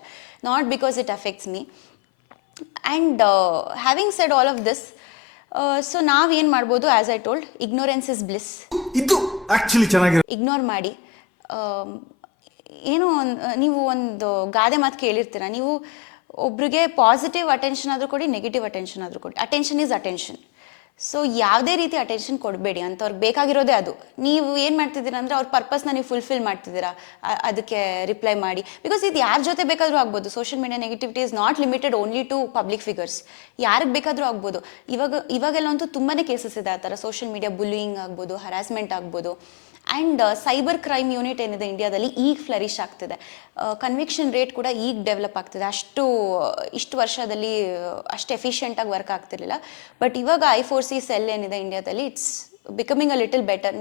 not because it affects me. And having shed all of this, so ನಾವೇನು ಮಾಡ್ಬೋದು, as I told, ignorance is bliss. ಇದು ಆಕ್ಚುಲಿ ಚೆನ್ನಾಗಿ ಇಗ್ನೋರ್ ಮಾಡಿ. ಏನು ನೀವು ಒಂದು ಗಾದೆ ಮಾತು ಕೇಳಿರ್ತೀರ, ನೀವು ಒಬ್ರಿಗೆ ಪಾಸಿಟಿವ್ ಅಟೆನ್ಷನ್ ಆದರೂ ಕೊಡಿ, ನೆಗೆಟಿವ್ ಅಟೆನ್ಷನ್ ಆದರೂ ಕೊಡಿ. Attention is attention. ಸೊ ಯಾವುದೇ ರೀತಿ ಅಟೆನ್ಷನ್ ಕೊಡಬೇಡಿ, ಅಂಥವ್ರಿಗೆ ಬೇಕಾಗಿರೋದೇ ಅದು. ನೀವು ಏನು ಮಾಡ್ತಿದ್ದೀರಾ ಅಂದರೆ ಅವ್ರ ಪರ್ಪಸ್ನ ನೀವು ಫುಲ್ಫಿಲ್ ಮಾಡ್ತಿದ್ದೀರಾ, ಅದಕ್ಕೆ ರಿಪ್ಲೈ ಮಾಡಿ. ಬಿಕಾಸ್ ಇದು ಯಾರ ಜೊತೆ ಬೇಕಾದರೂ ಆಗ್ಬೋದು. Social media negativity is not limited only to public figures. ಯಾರಿಗೆ ಬೇಕಾದರೂ ಆಗ್ಬೋದು. ಇವಾಗೆಲ್ಲ ಅಂತೂ ತುಂಬಾ ಕೇಸಸ್ ಇದೆ ಆ ಥರ. ಸೋಷಿಯಲ್ ಮೀಡಿಯಾ ಬುಲ್ಲಿಯಿಂಗ್ ಆಗ್ಬೋದು, ಹರಾಸ್ಮೆಂಟ್ ಆಗ್ಬೋದು. ಆ್ಯಂಡ್ ಸೈಬರ್ ಕ್ರೈಮ್ ಯೂನಿಟ್ ಏನಿದೆ ಇಂಡಿಯಾದಲ್ಲಿ ಈಗ ಫ್ಲರಿಶ್ ಆಗ್ತಿದೆ. ಕನ್ವಿಕ್ಷನ್ ರೇಟ್ ಕೂಡ ಈಗ ಡೆವಲಪ್ ಆಗ್ತಿದೆ. ಇಷ್ಟು ವರ್ಷದಲ್ಲಿ ಅಷ್ಟು ಎಫಿಷಿಯೆಂಟಾಗಿ ವರ್ಕ್ ಆಗ್ತಿರಲಿಲ್ಲ. ಬಟ್ ಇವಾಗ I4C ಸೆಲ್ ಏನಿದೆ ಇಂಡಿಯಾದಲ್ಲಿ, it's becoming a little better.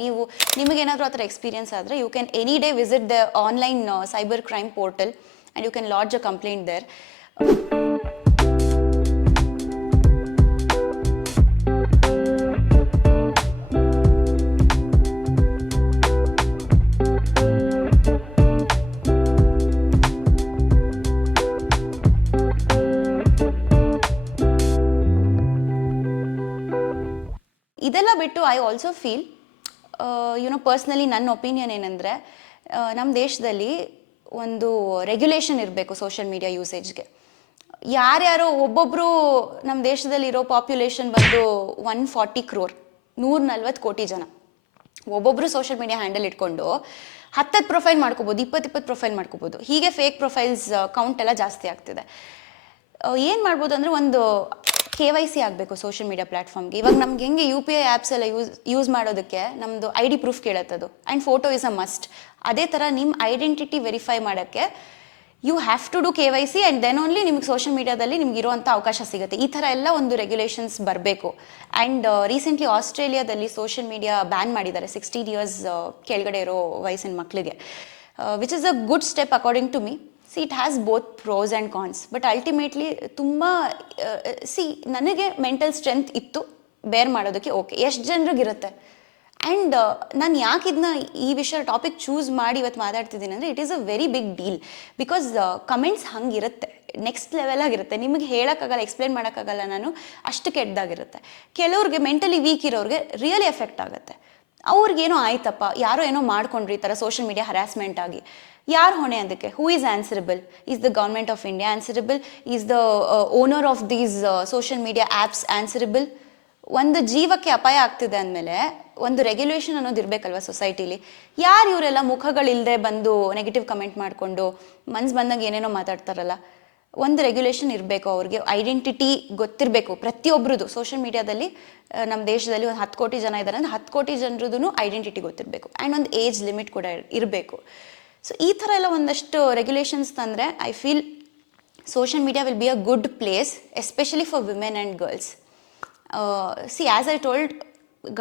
ನಿಮಗೇನಾದರೂ ಆ ಥರ ಎಕ್ಸ್ಪೀರಿಯನ್ಸ್ ಆದರೆ, you can any day visit the online cyber crime portal and you can lodge a complaint there. ಇದೆಲ್ಲ ಬಿಟ್ಟು ಐ ಆಲ್ಸೋ ಫೀಲ್, ಪರ್ಸ್ನಲಿ ನನ್ನ ಒಪಿನಿಯನ್ ಏನಂದರೆ, ನಮ್ಮ ದೇಶದಲ್ಲಿ ಒಂದು ರೆಗ್ಯುಲೇಷನ್ ಇರಬೇಕು ಸೋಷಿಯಲ್ ಮೀಡಿಯಾ ಯೂಸೇಜ್ಗೆ. ಯಾರ್ಯಾರೋ ಒಬ್ಬೊಬ್ಬರು, ನಮ್ಮ ದೇಶದಲ್ಲಿರೋ ಪಾಪ್ಯುಲೇಷನ್ ಬಂದು 140 crore, 140 ಕೋಟಿ ಜನ. ಒಬ್ಬೊಬ್ಬರು ಸೋಷಿಯಲ್ ಮೀಡಿಯಾ ಹ್ಯಾಂಡಲ್ ಇಟ್ಕೊಂಡು 10 ಪ್ರೊಫೈಲ್ ಮಾಡ್ಕೋಬೋದು, 20 ಪ್ರೊಫೈಲ್ ಮಾಡ್ಕೋಬೋದು. ಹೀಗೆ ಫೇಕ್ ಪ್ರೊಫೈಲ್ಸ್ ಕೌಂಟ್ ಎಲ್ಲ ಜಾಸ್ತಿ ಆಗ್ತಿದೆ. ಏನು ಮಾಡ್ಬೋದು ಅಂದರೆ, ಒಂದು KYC ಆಗಬೇಕು ಸೋಷಿಯಲ್ ಮೀಡಿಯಾ ಪ್ಲ್ಯಾಟ್ಫಾರ್ಮ್ಗೆ. ಇವಾಗ ನಮ್ಗೆ ಹೆಂಗೆ UPI ಆ್ಯಪ್ಸ್ ಎಲ್ಲ ಯೂಸ್ ಮಾಡೋದಕ್ಕೆ ನಮ್ಮದು ID ಪ್ರೂಫ್ ಕೇಳತ್ತದು, and photo is a must. ಅದೇ ಥರ ನಿಮ್ಮ ಐಡೆಂಟಿಟಿ ವೆರಿಫೈ ಮಾಡೋಕ್ಕೆ you have to do KYC, and then only ನಿಮ್ಗೆ ಸೋಷಿಯಲ್ ಮೀಡಿಯಾದಲ್ಲಿ ನಿಮ್ಗೆ ಇರೋವಂಥ ಅವಕಾಶ ಸಿಗುತ್ತೆ. ಈ ಥರ ಎಲ್ಲ ಒಂದು ರೆಗ್ಯುಲೇಷನ್ಸ್ ಬರಬೇಕು. ಆ್ಯಂಡ್ ರೀಸೆಂಟ್ಲಿ ಆಸ್ಟ್ರೇಲಿಯಾದಲ್ಲಿ ಸೋಷಿಯಲ್ ಮೀಡಿಯಾ ಬ್ಯಾನ್ ಮಾಡಿದ್ದಾರೆ 16 years ಕೆಳಗಡೆ ಇರೋ ವಯಸ್ಸಿನ ಮಕ್ಕಳಿಗೆ, which is a good step according to me. It has both pros and cons. But ultimately ತುಂಬ ನನಗೆ ಮೆಂಟಲ್ ಸ್ಟ್ರೆಂತ್ ಇತ್ತು ಬೇರ್ ಮಾಡೋದಕ್ಕೆ. ಓಕೆ, ಎಷ್ಟು ಜನರಿಗಿರುತ್ತೆ. ಆ್ಯಂಡ್ ನಾನು ಯಾಕೆ ಇದನ್ನ ಈ ವಿಷಯ ಟಾಪಿಕ್ ಚೂಸ್ ಮಾಡಿ ಇವತ್ತು ಮಾತಾಡ್ತಿದ್ದೀನಿ ಅಂದರೆ, it is a very big deal. Because comments ಹಂಗಿರುತ್ತೆ, ನೆಕ್ಸ್ಟ್ ಲೆವೆಲ್ ಆಗಿರುತ್ತೆ. ನಿಮಗೆ ಹೇಳೋಕ್ಕಾಗಲ್ಲ, ಎಕ್ಸ್ಪ್ಲೇನ್ ಮಾಡೋಕ್ಕಾಗಲ್ಲ ನಾನು, ಅಷ್ಟು ಕೆಟ್ಟದಾಗಿರುತ್ತೆ. ಕೆಲವ್ರಿಗೆ ಮೆಂಟಲಿ ವೀಕ್ ಇರೋರಿಗೆ ರಿಯಲಿ ಎಫೆಕ್ಟ್ ಆಗುತ್ತೆ. ಅವ್ರಿಗೇನೋ ಆಯ್ತಪ್ಪ, ಯಾರೋ ಏನೋ ಮಾಡ್ಕೊಂಡ್ರಿ ಈ ಥರ ಸೋಷಿಯಲ್ ಮೀಡಿಯಾ ಹರಾಸ್ಮೆಂಟ್ ಆಗಿ, ಯಾರು ಹೊಣೆ ಅದಕ್ಕೆ? Who is answerable? Is the government of India answerable? Is the owner of these social media apps answerable? ಒಂದು ಜೀವಕ್ಕೆ ಅಪಾಯ ಆಗ್ತಿದೆ ಅಂದಮೇಲೆ ಒಂದು ರೆಗ್ಯುಲೇಷನ್ ಅನ್ನೋದು ಇರಬೇಕಲ್ವ ಸೊಸೈಟಿಲಿ. ಯಾರು ಇವರೆಲ್ಲ ಮುಖಗಳಿಲ್ಲದೆ ಬಂದು ನೆಗೆಟಿವ್ ಕಮೆಂಟ್ ಮಾಡಿಕೊಂಡು ಮನ್ಸು ಬಂದಾಗ ಏನೇನೋ ಮಾತಾಡ್ತಾರಲ್ಲ, ಒಂದು ರೆಗ್ಯುಲೇಷನ್ ಇರಬೇಕು. ಅವ್ರಿಗೆ ಐಡೆಂಟಿಟಿ ಗೊತ್ತಿರಬೇಕು ಪ್ರತಿಯೊಬ್ಬರದು. ಸೋಷಿಯಲ್ ಮೀಡಿಯಾದಲ್ಲಿ ನಮ್ಮ ದೇಶದಲ್ಲಿ ಒಂದು 10 ಕೋಟಿ ಜನ ಇದ್ದಾರೆ ಅಂದರೆ 10 ಕೋಟಿ ಜನರದ್ದು ಐಡೆಂಟಿಟಿ ಗೊತ್ತಿರಬೇಕು. ಆ್ಯಂಡ್ ಒಂದು ಏಜ್ ಲಿಮಿಟ್ ಕೂಡ ಇರಬೇಕು. ಸೊ ಈ ಥರ ಎಲ್ಲ ಒಂದಷ್ಟು ರೆಗ್ಯುಲೇಷನ್ಸ್ ತಂದರೆ I feel social media will be a good place, especially for women and girls. As I told,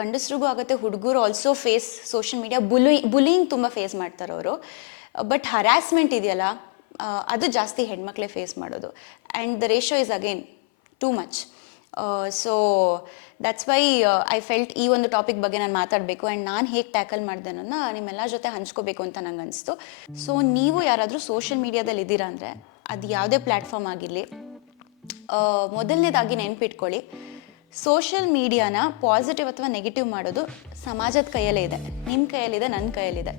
ಗಂಡಸ್ರಿಗೂ ಆಗುತ್ತೆ, ಹುಡುಗರು also face social media bullying ತುಂಬ ಫೇಸ್ ಮಾಡ್ತಾರೆ ಅವರು. ಬಟ್ ಹರಾಸ್ಮೆಂಟ್ ಇದೆಯಲ್ಲ, ಅದು ಜಾಸ್ತಿ ಹೆಣ್ಮಕ್ಳೇ ಫೇಸ್ ಮಾಡೋದು. And the ratio is again too much. So that's why I felt ಈ ಒಂದು ಟಾಪಿಕ್ ಬಗ್ಗೆ ನಾನು ಮಾತಾಡಬೇಕು. ಆ್ಯಂಡ್ ನಾನು ಹೇಗೆ ಟ್ಯಾಕಲ್ ಮಾಡಿದೆ ಅನ್ನೋದನ್ನ ನಿಮ್ಮೆಲ್ಲ ಜೊತೆ ಹಂಚ್ಕೋಬೇಕು ಅಂತ ನಂಗೆ ಅನಿಸ್ತು. ಸೊ ನೀವು ಯಾರಾದರೂ ಸೋಷಿಯಲ್ ಮೀಡಿಯಾದಲ್ಲಿ ಇದ್ದೀರಾ ಅಂದರೆ, ಅದು ಯಾವುದೇ ಪ್ಲ್ಯಾಟ್ಫಾರ್ಮ್ ಆಗಿರಲಿ, ಮೊದಲನೇದಾಗಿ ನೆನ್ಪಿಟ್ಕೊಳ್ಳಿ, ಸೋಷಿಯಲ್ ಮೀಡಿಯಾನ ಪಾಸಿಟಿವ್ ಅಥವಾ ನೆಗೆಟಿವ್ ಮಾಡೋದು ಸಮಾಜದ ಕೈಯಲ್ಲೇ ಇದೆ, ನಿಮ್ಮ ಕೈಯಲ್ಲಿದೆ, ನನ್ನ ಕೈಯಲ್ಲಿದೆ.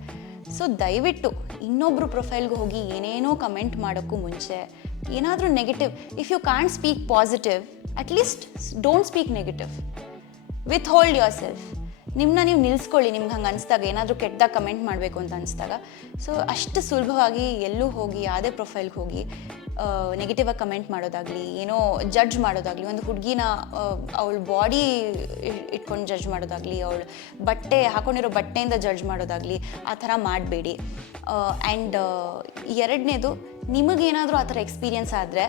ಸೊ ದಯವಿಟ್ಟು ಇನ್ನೊಬ್ಬರು ಪ್ರೊಫೈಲ್ಗೆ ಹೋಗಿ ಏನೇನೋ ಕಮೆಂಟ್ ಮಾಡೋಕ್ಕೂ ಮುಂಚೆ ಏನಾದರೂ negative, if you can't speak positive, at least don't speak negative. Withhold yourself. ನಿಮ್ಮನ್ನ ನೀವು ನಿಲ್ಲಿಸ್ಕೊಳ್ಳಿ, ನಿಮ್ಗೆ ಹಂಗೆ ಅನಿಸ್ದಾಗ, ಏನಾದರೂ ಕೆಟ್ಟದಾಗ ಕಮೆಂಟ್ ಮಾಡಬೇಕು ಅಂತ ಅನಿಸ್ದಾಗ. ಸೊ ಅಷ್ಟು ಸುಲಭವಾಗಿ ಎಲ್ಲೂ ಹೋಗಿ ಯಾವುದೇ ಪ್ರೊಫೈಲ್ಗೆ ಹೋಗಿ ನೆಗೆಟಿವ್ ಆಗಿ ಕಮೆಂಟ್ ಮಾಡೋದಾಗಲಿ, ಏನೋ ಜಡ್ಜ್ ಮಾಡೋದಾಗಲಿ, ಒಂದು ಹುಡುಗಿನ ಅವಳ ಬಾಡಿ ಇಟ್ಕೊಂಡು ಜಡ್ಜ್ ಮಾಡೋದಾಗಲಿ, ಅವಳು ಹಾಕೊಂಡಿರೋ ಬಟ್ಟೆಯಿಂದ ಜಡ್ಜ್ ಮಾಡೋದಾಗಲಿ, ಆ ಥರ ಮಾಡಬೇಡಿ. ಆ್ಯಂಡ್ ಎರಡನೇದು, ನಿಮಗೇನಾದರೂ ಆ ಥರ ಎಕ್ಸ್ಪೀರಿಯನ್ಸ್ ಆದರೆ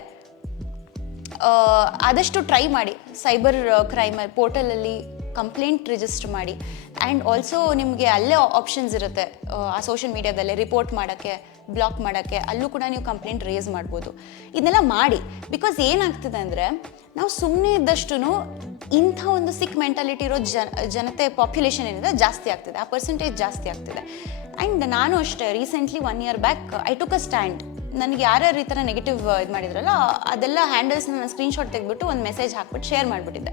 ಆದಷ್ಟು ಟ್ರೈ ಮಾಡಿ ಸೈಬರ್ ಕ್ರೈಮ್ ಪೋರ್ಟಲಲ್ಲಿ ಕಂಪ್ಲೇಂಟ್ ರಿಜಿಸ್ಟರ್ ಮಾಡಿ. ಆ್ಯಂಡ್ ಆಲ್ಸೋ ನಿಮಗೆ ಅಲ್ಲೇ ಆಪ್ಷನ್ಸ್ ಇರುತ್ತೆ ಆ ಸೋಷಿಯಲ್ ಮೀಡಿಯಾದಲ್ಲೇ ರಿಪೋರ್ಟ್ ಮಾಡೋಕ್ಕೆ, ಬ್ಲಾಕ್ ಮಾಡೋಕ್ಕೆ, ಅಲ್ಲೂ ಕೂಡ ನೀವು ಕಂಪ್ಲೇಂಟ್ ರೇಸ್ ಮಾಡ್ಬೋದು. ಇದನ್ನೆಲ್ಲ ಮಾಡಿ. ಬಿಕಾಸ್ ಏನಾಗ್ತಿದೆ ಅಂದರೆ, ನಾವು ಸುಮ್ಮನೆ ಇದ್ದಷ್ಟು ಇಂಥ ಒಂದು ಸಿಕ್ ಮೆಂಟಾಲಿಟಿ ಇರೋ ಜನತೆ ಪಾಪ್ಯುಲೇಷನ್ ಏನಿದೆ ಜಾಸ್ತಿ ಆಗ್ತಿದೆ, ಆ ಪರ್ಸೆಂಟೇಜ್ ಜಾಸ್ತಿ ಆಗ್ತಿದೆ. ಆ್ಯಂಡ್ ನಾನು ಅಷ್ಟೇ recently 1 year back I took a stand. ನನಗೆ ಯಾರ್ಯಾರು ಈ ಥರ ನೆಗೆಟಿವ್ ಇದು ಮಾಡಿದ್ರಲ್ಲ ಅದೆಲ್ಲ ಹ್ಯಾಂಡಲ್ಸ್ನ ನಾನು ಸ್ಕ್ರೀನ್ಶಾಟ್ ತೆಗೆದ್ಬಿಟ್ಟು ಒಂದು ಮೆಸೇಜ್ ಹಾಕ್ಬಿಟ್ಟು ಶೇರ್ ಮಾಡಿಬಿಟ್ಟಿದ್ದೆ.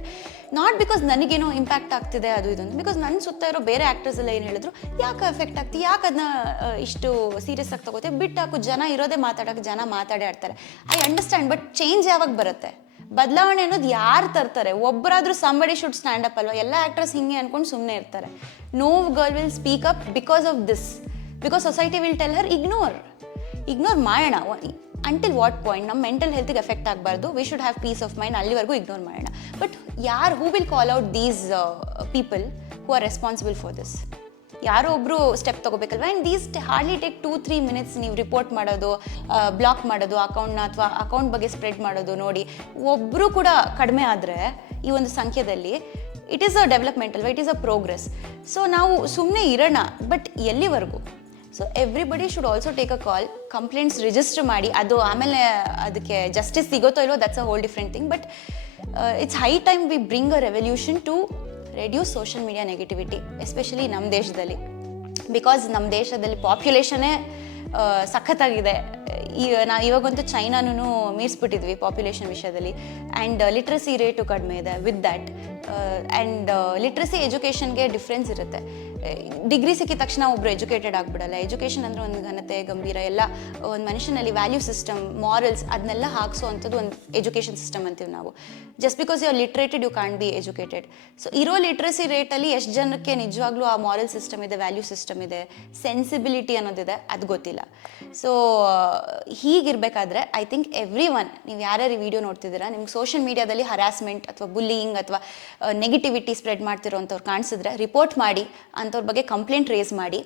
ನಾಟ್ ಬಿಕಾಸ್ ನನಗೇನೋ ಇಂಪ್ಯಾಕ್ಟ್ ಆಗ್ತಿದೆ ಅದು ಇದೊಂದು, ಬಿಕಾಸ್ ನನ್ನ ಸುತ್ತ ಇರೋ ಬೇರೆ ಆ್ಯಕ್ಟರ್ಸ್ ಎಲ್ಲ ಏನು ಹೇಳಿದ್ರು, ಯಾಕೆ ಎಫೆಕ್ಟ್ ಆಗ್ತಿ, ಯಾಕೆ ಅದನ್ನ ಇಷ್ಟು ಸೀರಿಯಸ್ ಆಗಿ ತಗೋತೆ, ಬಿಟ್ಟು ಹಾಕು, ಜನ ಇರೋದೇ ಮಾತಾಡೋಕೆ, ಜನ ಮಾತಾಡೇ ಆಡ್ತಾರೆ. ಐ ಅಂಡರ್ಸ್ಟ್ಯಾಂಡ್, ಬಟ್ ಚೇಂಜ್ ಯಾವಾಗ ಬರುತ್ತೆ? ಬದಲಾವಣೆ ಅನ್ನೋದು ಯಾರು ತರ್ತಾರೆ? ಒಬ್ಬರಾದ್ರೂ ಸಂಬಡಿ ಶುಡ್ ಸ್ಟ್ಯಾಂಡ್ ಅಪ್ ಅಲ್ವಾ? ಎಲ್ಲ ಆ್ಯಕ್ಟರ್ಸ್ ಹಿಂಗೆ ಅಂದ್ಕೊಂಡು ಸುಮ್ಮನೆ ಇರ್ತಾರೆ. No girl will speak up because of this, because society will tell her ignore ಮಾಡೋಣ. Until what point? ನಮ್ಮ ಮೆಂಟಲ್ ಹೆಲ್ತ್ಗೆ ಎಫೆಕ್ಟ್ ಆಗಬಾರ್ದು, we should have peace of mind, ಅಲ್ಲಿವರೆಗೂ ಇಗ್ನೋರ್ ಮಾಡೋಣ. But who will call out these people who are responsible for this? ಯಾರೋ ಒಬ್ಬರು step ತೊಗೋಬೇಕಲ್ವ? And these hardly take 2-3 minutes. ನೀವು ರಿಪೋರ್ಟ್ ಮಾಡೋದು, ಬ್ಲಾಕ್ ಮಾಡೋದು ಅಕೌಂಟ್ನ, ಅಥವಾ ಅಕೌಂಟ್ ಬಗ್ಗೆ ಸ್ಪ್ರೆಡ್ ಮಾಡೋದು ನೋಡಿ. ಒಬ್ಬರು ಕೂಡ ಕಡಿಮೆ ಆದರೆ ಈ ಒಂದು ಸಂಖ್ಯೆದಲ್ಲಿ ಇಟ್ ಈಸ್ ಅ ಡೆವಲಪ್ಮೆಂಟ್ ಅಲ್ವಾ, it is a progress. So ನಾವು ಸುಮ್ಮನೆ ಇರೋಣ, ಬಟ್ ಎಲ್ಲಿವರೆಗೂ? So everybody should also take a call, complaints register ಮಾಡಿ. ಅದು ಆಮೇಲೆ ಅದಕ್ಕೆ ಜಸ್ಟಿಸ್ ಸಿಗುತ್ತೋ ಇಲ್ಲೋ, that's a whole different thing. But it's high time we bring a revolution to reduce social media negativity, especially ನಮ್ಮ ದೇಶದಲ್ಲಿ. ಬಿಕಾಸ್ ನಮ್ಮ ದೇಶದಲ್ಲಿ ಪಾಪ್ಯುಲೇಷನ್ನೇ ಸಖತ್ತಾಗಿದೆ. ಇವಾಗಂತೂ ಚೈನಾನೂ ಮೀರಿಸ್ಬಿಟ್ಟಿದ್ವಿ ಪಾಪ್ಯುಲೇಷನ್ ವಿಷಯದಲ್ಲಿ. ಆ್ಯಂಡ್ ಲಿಟ್ರಸಿ ರೇಟು ಕಡಿಮೆ ಇದೆ. ವಿತ್ ದ್ಯಾಟ್ ಆ್ಯಂಡ್ ಲಿಟ್ರಸಿ ಎಜುಕೇಷನ್ಗೆ ಡಿಫ್ರೆನ್ಸ್ ಇರುತ್ತೆ. ಡಿಗ್ರಿ ಸಿಕ್ಕಿದ ತಕ್ಷಣ ಒಬ್ಬರು ಎಜುಕೇಟೆಡ್ ಆಗಿಬಿಡಲ್ಲ. ಎಜುಕೇಷನ್ ಅಂದರೆ ಒಂದು ಘನತೆ, ಗಂಭೀರ, ಎಲ್ಲ ಒಂದು ಮನುಷ್ಯನಲ್ಲಿ ವ್ಯಾಲ್ಯೂ ಸಿಸ್ಟಮ್, ಮಾರಲ್ಸ್, ಅದನ್ನೆಲ್ಲ ಹಾಕ್ಸೋ ಅಂಥದ್ದು ಒಂದು ಎಜುಕೇಷನ್ ಸಿಸ್ಟಮ್ ಅಂತೀವಿ ನಾವು. Just because you are literated you can be educated. So ಇರೋ ಲಿಟ್ರಸಿ ರೇಟಲ್ಲಿ ಎಷ್ಟು ಜನಕ್ಕೆ ನಿಜವಾಗ್ಲೂ ಆ ಮಾರಲ್ ಸಿಸ್ಟಮ್ ಇದೆ, ವ್ಯಾಲ್ಯೂ ಸಿಸ್ಟಮ್ ಇದೆ, ಸೆನ್ಸಿಬಿಲಿಟಿ ಅನ್ನೋದಿದೆ, ಅದು ಗೊತ್ತಿಲ್ಲ. ಸೊ ಹೀಗಿರಬೇಕಾದ್ರೆ ಐ ಥಿಂಕ್ ಎವ್ರಿ ಒನ್, ನೀವು ಯಾರ್ಯಾರು ಈ ವಿಡಿಯೋ ನೋಡ್ತಿದ್ದೀರಾ, ನಿಮ್ಗೆ ಸೋಷಿಯಲ್ ಮೀಡಿಯಾದಲ್ಲಿ ಹರಾಸ್ಮೆಂಟ್ ಅಥವಾ ಬುಲ್ಲಿಯಿಂಗ್ ಅಥವಾ ನೆಗೆಟಿವಿಟಿ ಸ್ಪ್ರೆಡ್ ಮಾಡ್ತಿರೋಂಥವ್ರು ಕಾಣಿಸಿದ್ರೆ ರಿಪೋರ್ಟ್ ಮಾಡಿ, ಅಂಥವ್ರ ಬಗ್ಗೆ ಕಂಪ್ಲೇಂಟ್ ರೇಸ್ ಮಾಡಿ.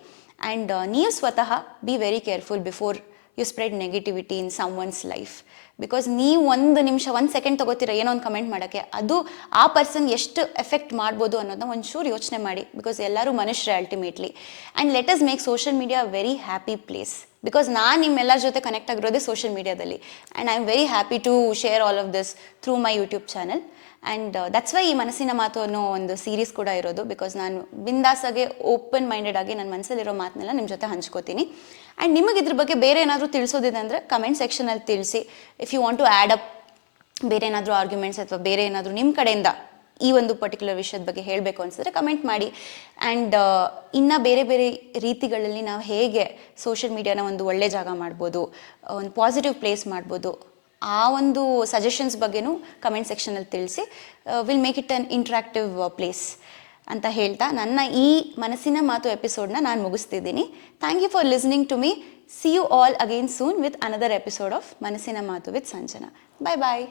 ಆ್ಯಂಡ್ ನೀವು ಸ್ವತಃ be very careful before you spread negativity in someone's life. Because ನೀವು 1 ನಿಮಿಷ 1 ಸೆಕೆಂಡ್ ತೊಗೋತೀರ ಏನೋ ಒಂದು ಕಮೆಂಟ್ ಮಾಡೋಕ್ಕೆ, ಅದು ಆ ಪರ್ಸನ್ ಎಷ್ಟು ಎಫೆಕ್ಟ್ ಮಾಡ್ಬೋದು ಅನ್ನೋದನ್ನ ಒಂಚೂರು ಯೋಚನೆ ಮಾಡಿ. ಬಿಕಾಸ್ ಎಲ್ಲರೂ ಮನುಷ್ಯರೇ ultimately. And let us make social media very happy place. Because ನಾನು ನಿಮ್ಮೆಲ್ಲರ ಜೊತೆ ಕನೆಕ್ಟ್ ಆಗಿರೋದೇ ಸೋಷಿಯಲ್ ಮೀಡಿಯಾದಲ್ಲಿ. And I am very happy to share all of this through my YouTube channel. And that's why ಈ ಮನಸ್ಸಿನ ಮಾತು ಅನ್ನೋ ಒಂದು ಸೀರೀಸ್ ಕೂಡ ಇರೋದು. ಬಿಕಾಸ್ ನಾನು ಬಿಂದಾಸಾಗೆ ಓಪನ್ ಮೈಂಡೆಡ್ ಆಗಿ ನನ್ನ ಮನಸ್ಸಲ್ಲಿರೋ ಮಾತನ್ನೆಲ್ಲ ನಿಮ್ಮ ಜೊತೆ ಹಂಚ್ಕೋತೀನಿ. ಆ್ಯಂಡ್ ನಿಮಗೆ ಇದ್ರ ಬಗ್ಗೆ ಬೇರೆ ಏನಾದರೂ ತಿಳಿಸೋದಿದೆ ಅಂದರೆ ಕಮೆಂಟ್ ಸೆಕ್ಷನಲ್ಲಿ ತಿಳಿಸಿ. If you want to add up ಬೇರೆ ಏನಾದರೂ ಆರ್ಗ್ಯುಮೆಂಟ್ಸ್ ಅಥವಾ ಬೇರೆ ಏನಾದರೂ ನಿಮ್ಮ ಕಡೆಯಿಂದ ಈ ಒಂದು ಪರ್ಟಿಕ್ಯುಲರ್ ವಿಷಯದ ಬಗ್ಗೆ ಹೇಳಬೇಕು ಅನಿಸಿದ್ರೆ ಕಮೆಂಟ್ ಮಾಡಿ. ಆ್ಯಂಡ್ ಇನ್ನು ಬೇರೆ ಬೇರೆ ರೀತಿಗಳಲ್ಲಿ ನಾವು ಹೇಗೆ ಸೋಷಿಯಲ್ ಮೀಡಿಯಾನ ಒಂದು ಒಳ್ಳೆ ಜಾಗ ಮಾಡ್ಬೋದು, ಒಂದು ಪಾಸಿಟಿವ್ ಪ್ಲೇಸ್ ಮಾಡ್ಬೋದು, ಆ ಒಂದು ಸಜೆಷನ್ಸ್ ಬಗ್ಗೆನೂ ಕಮೆಂಟ್ ಸೆಕ್ಷನಲ್ಲಿ ತಿಳಿಸಿ. Will make it an interactive place ಅಂತ ಹೇಳ್ತಾ ನನ್ನ ಈ ಮನಸ್ಸಿನ ಮಾತು ಎಪಿಸೋಡ್ನ ನಾನು ಮುಗಿಸ್ತಿದ್ದೀನಿ. Thank you for listening to me. See you all again soon with another episode of ಮನಸ್ಸಿನ ಮಾತು ವಿತ್ ಸಂಜನಾ. ಬಾಯ್ ಬಾಯ್.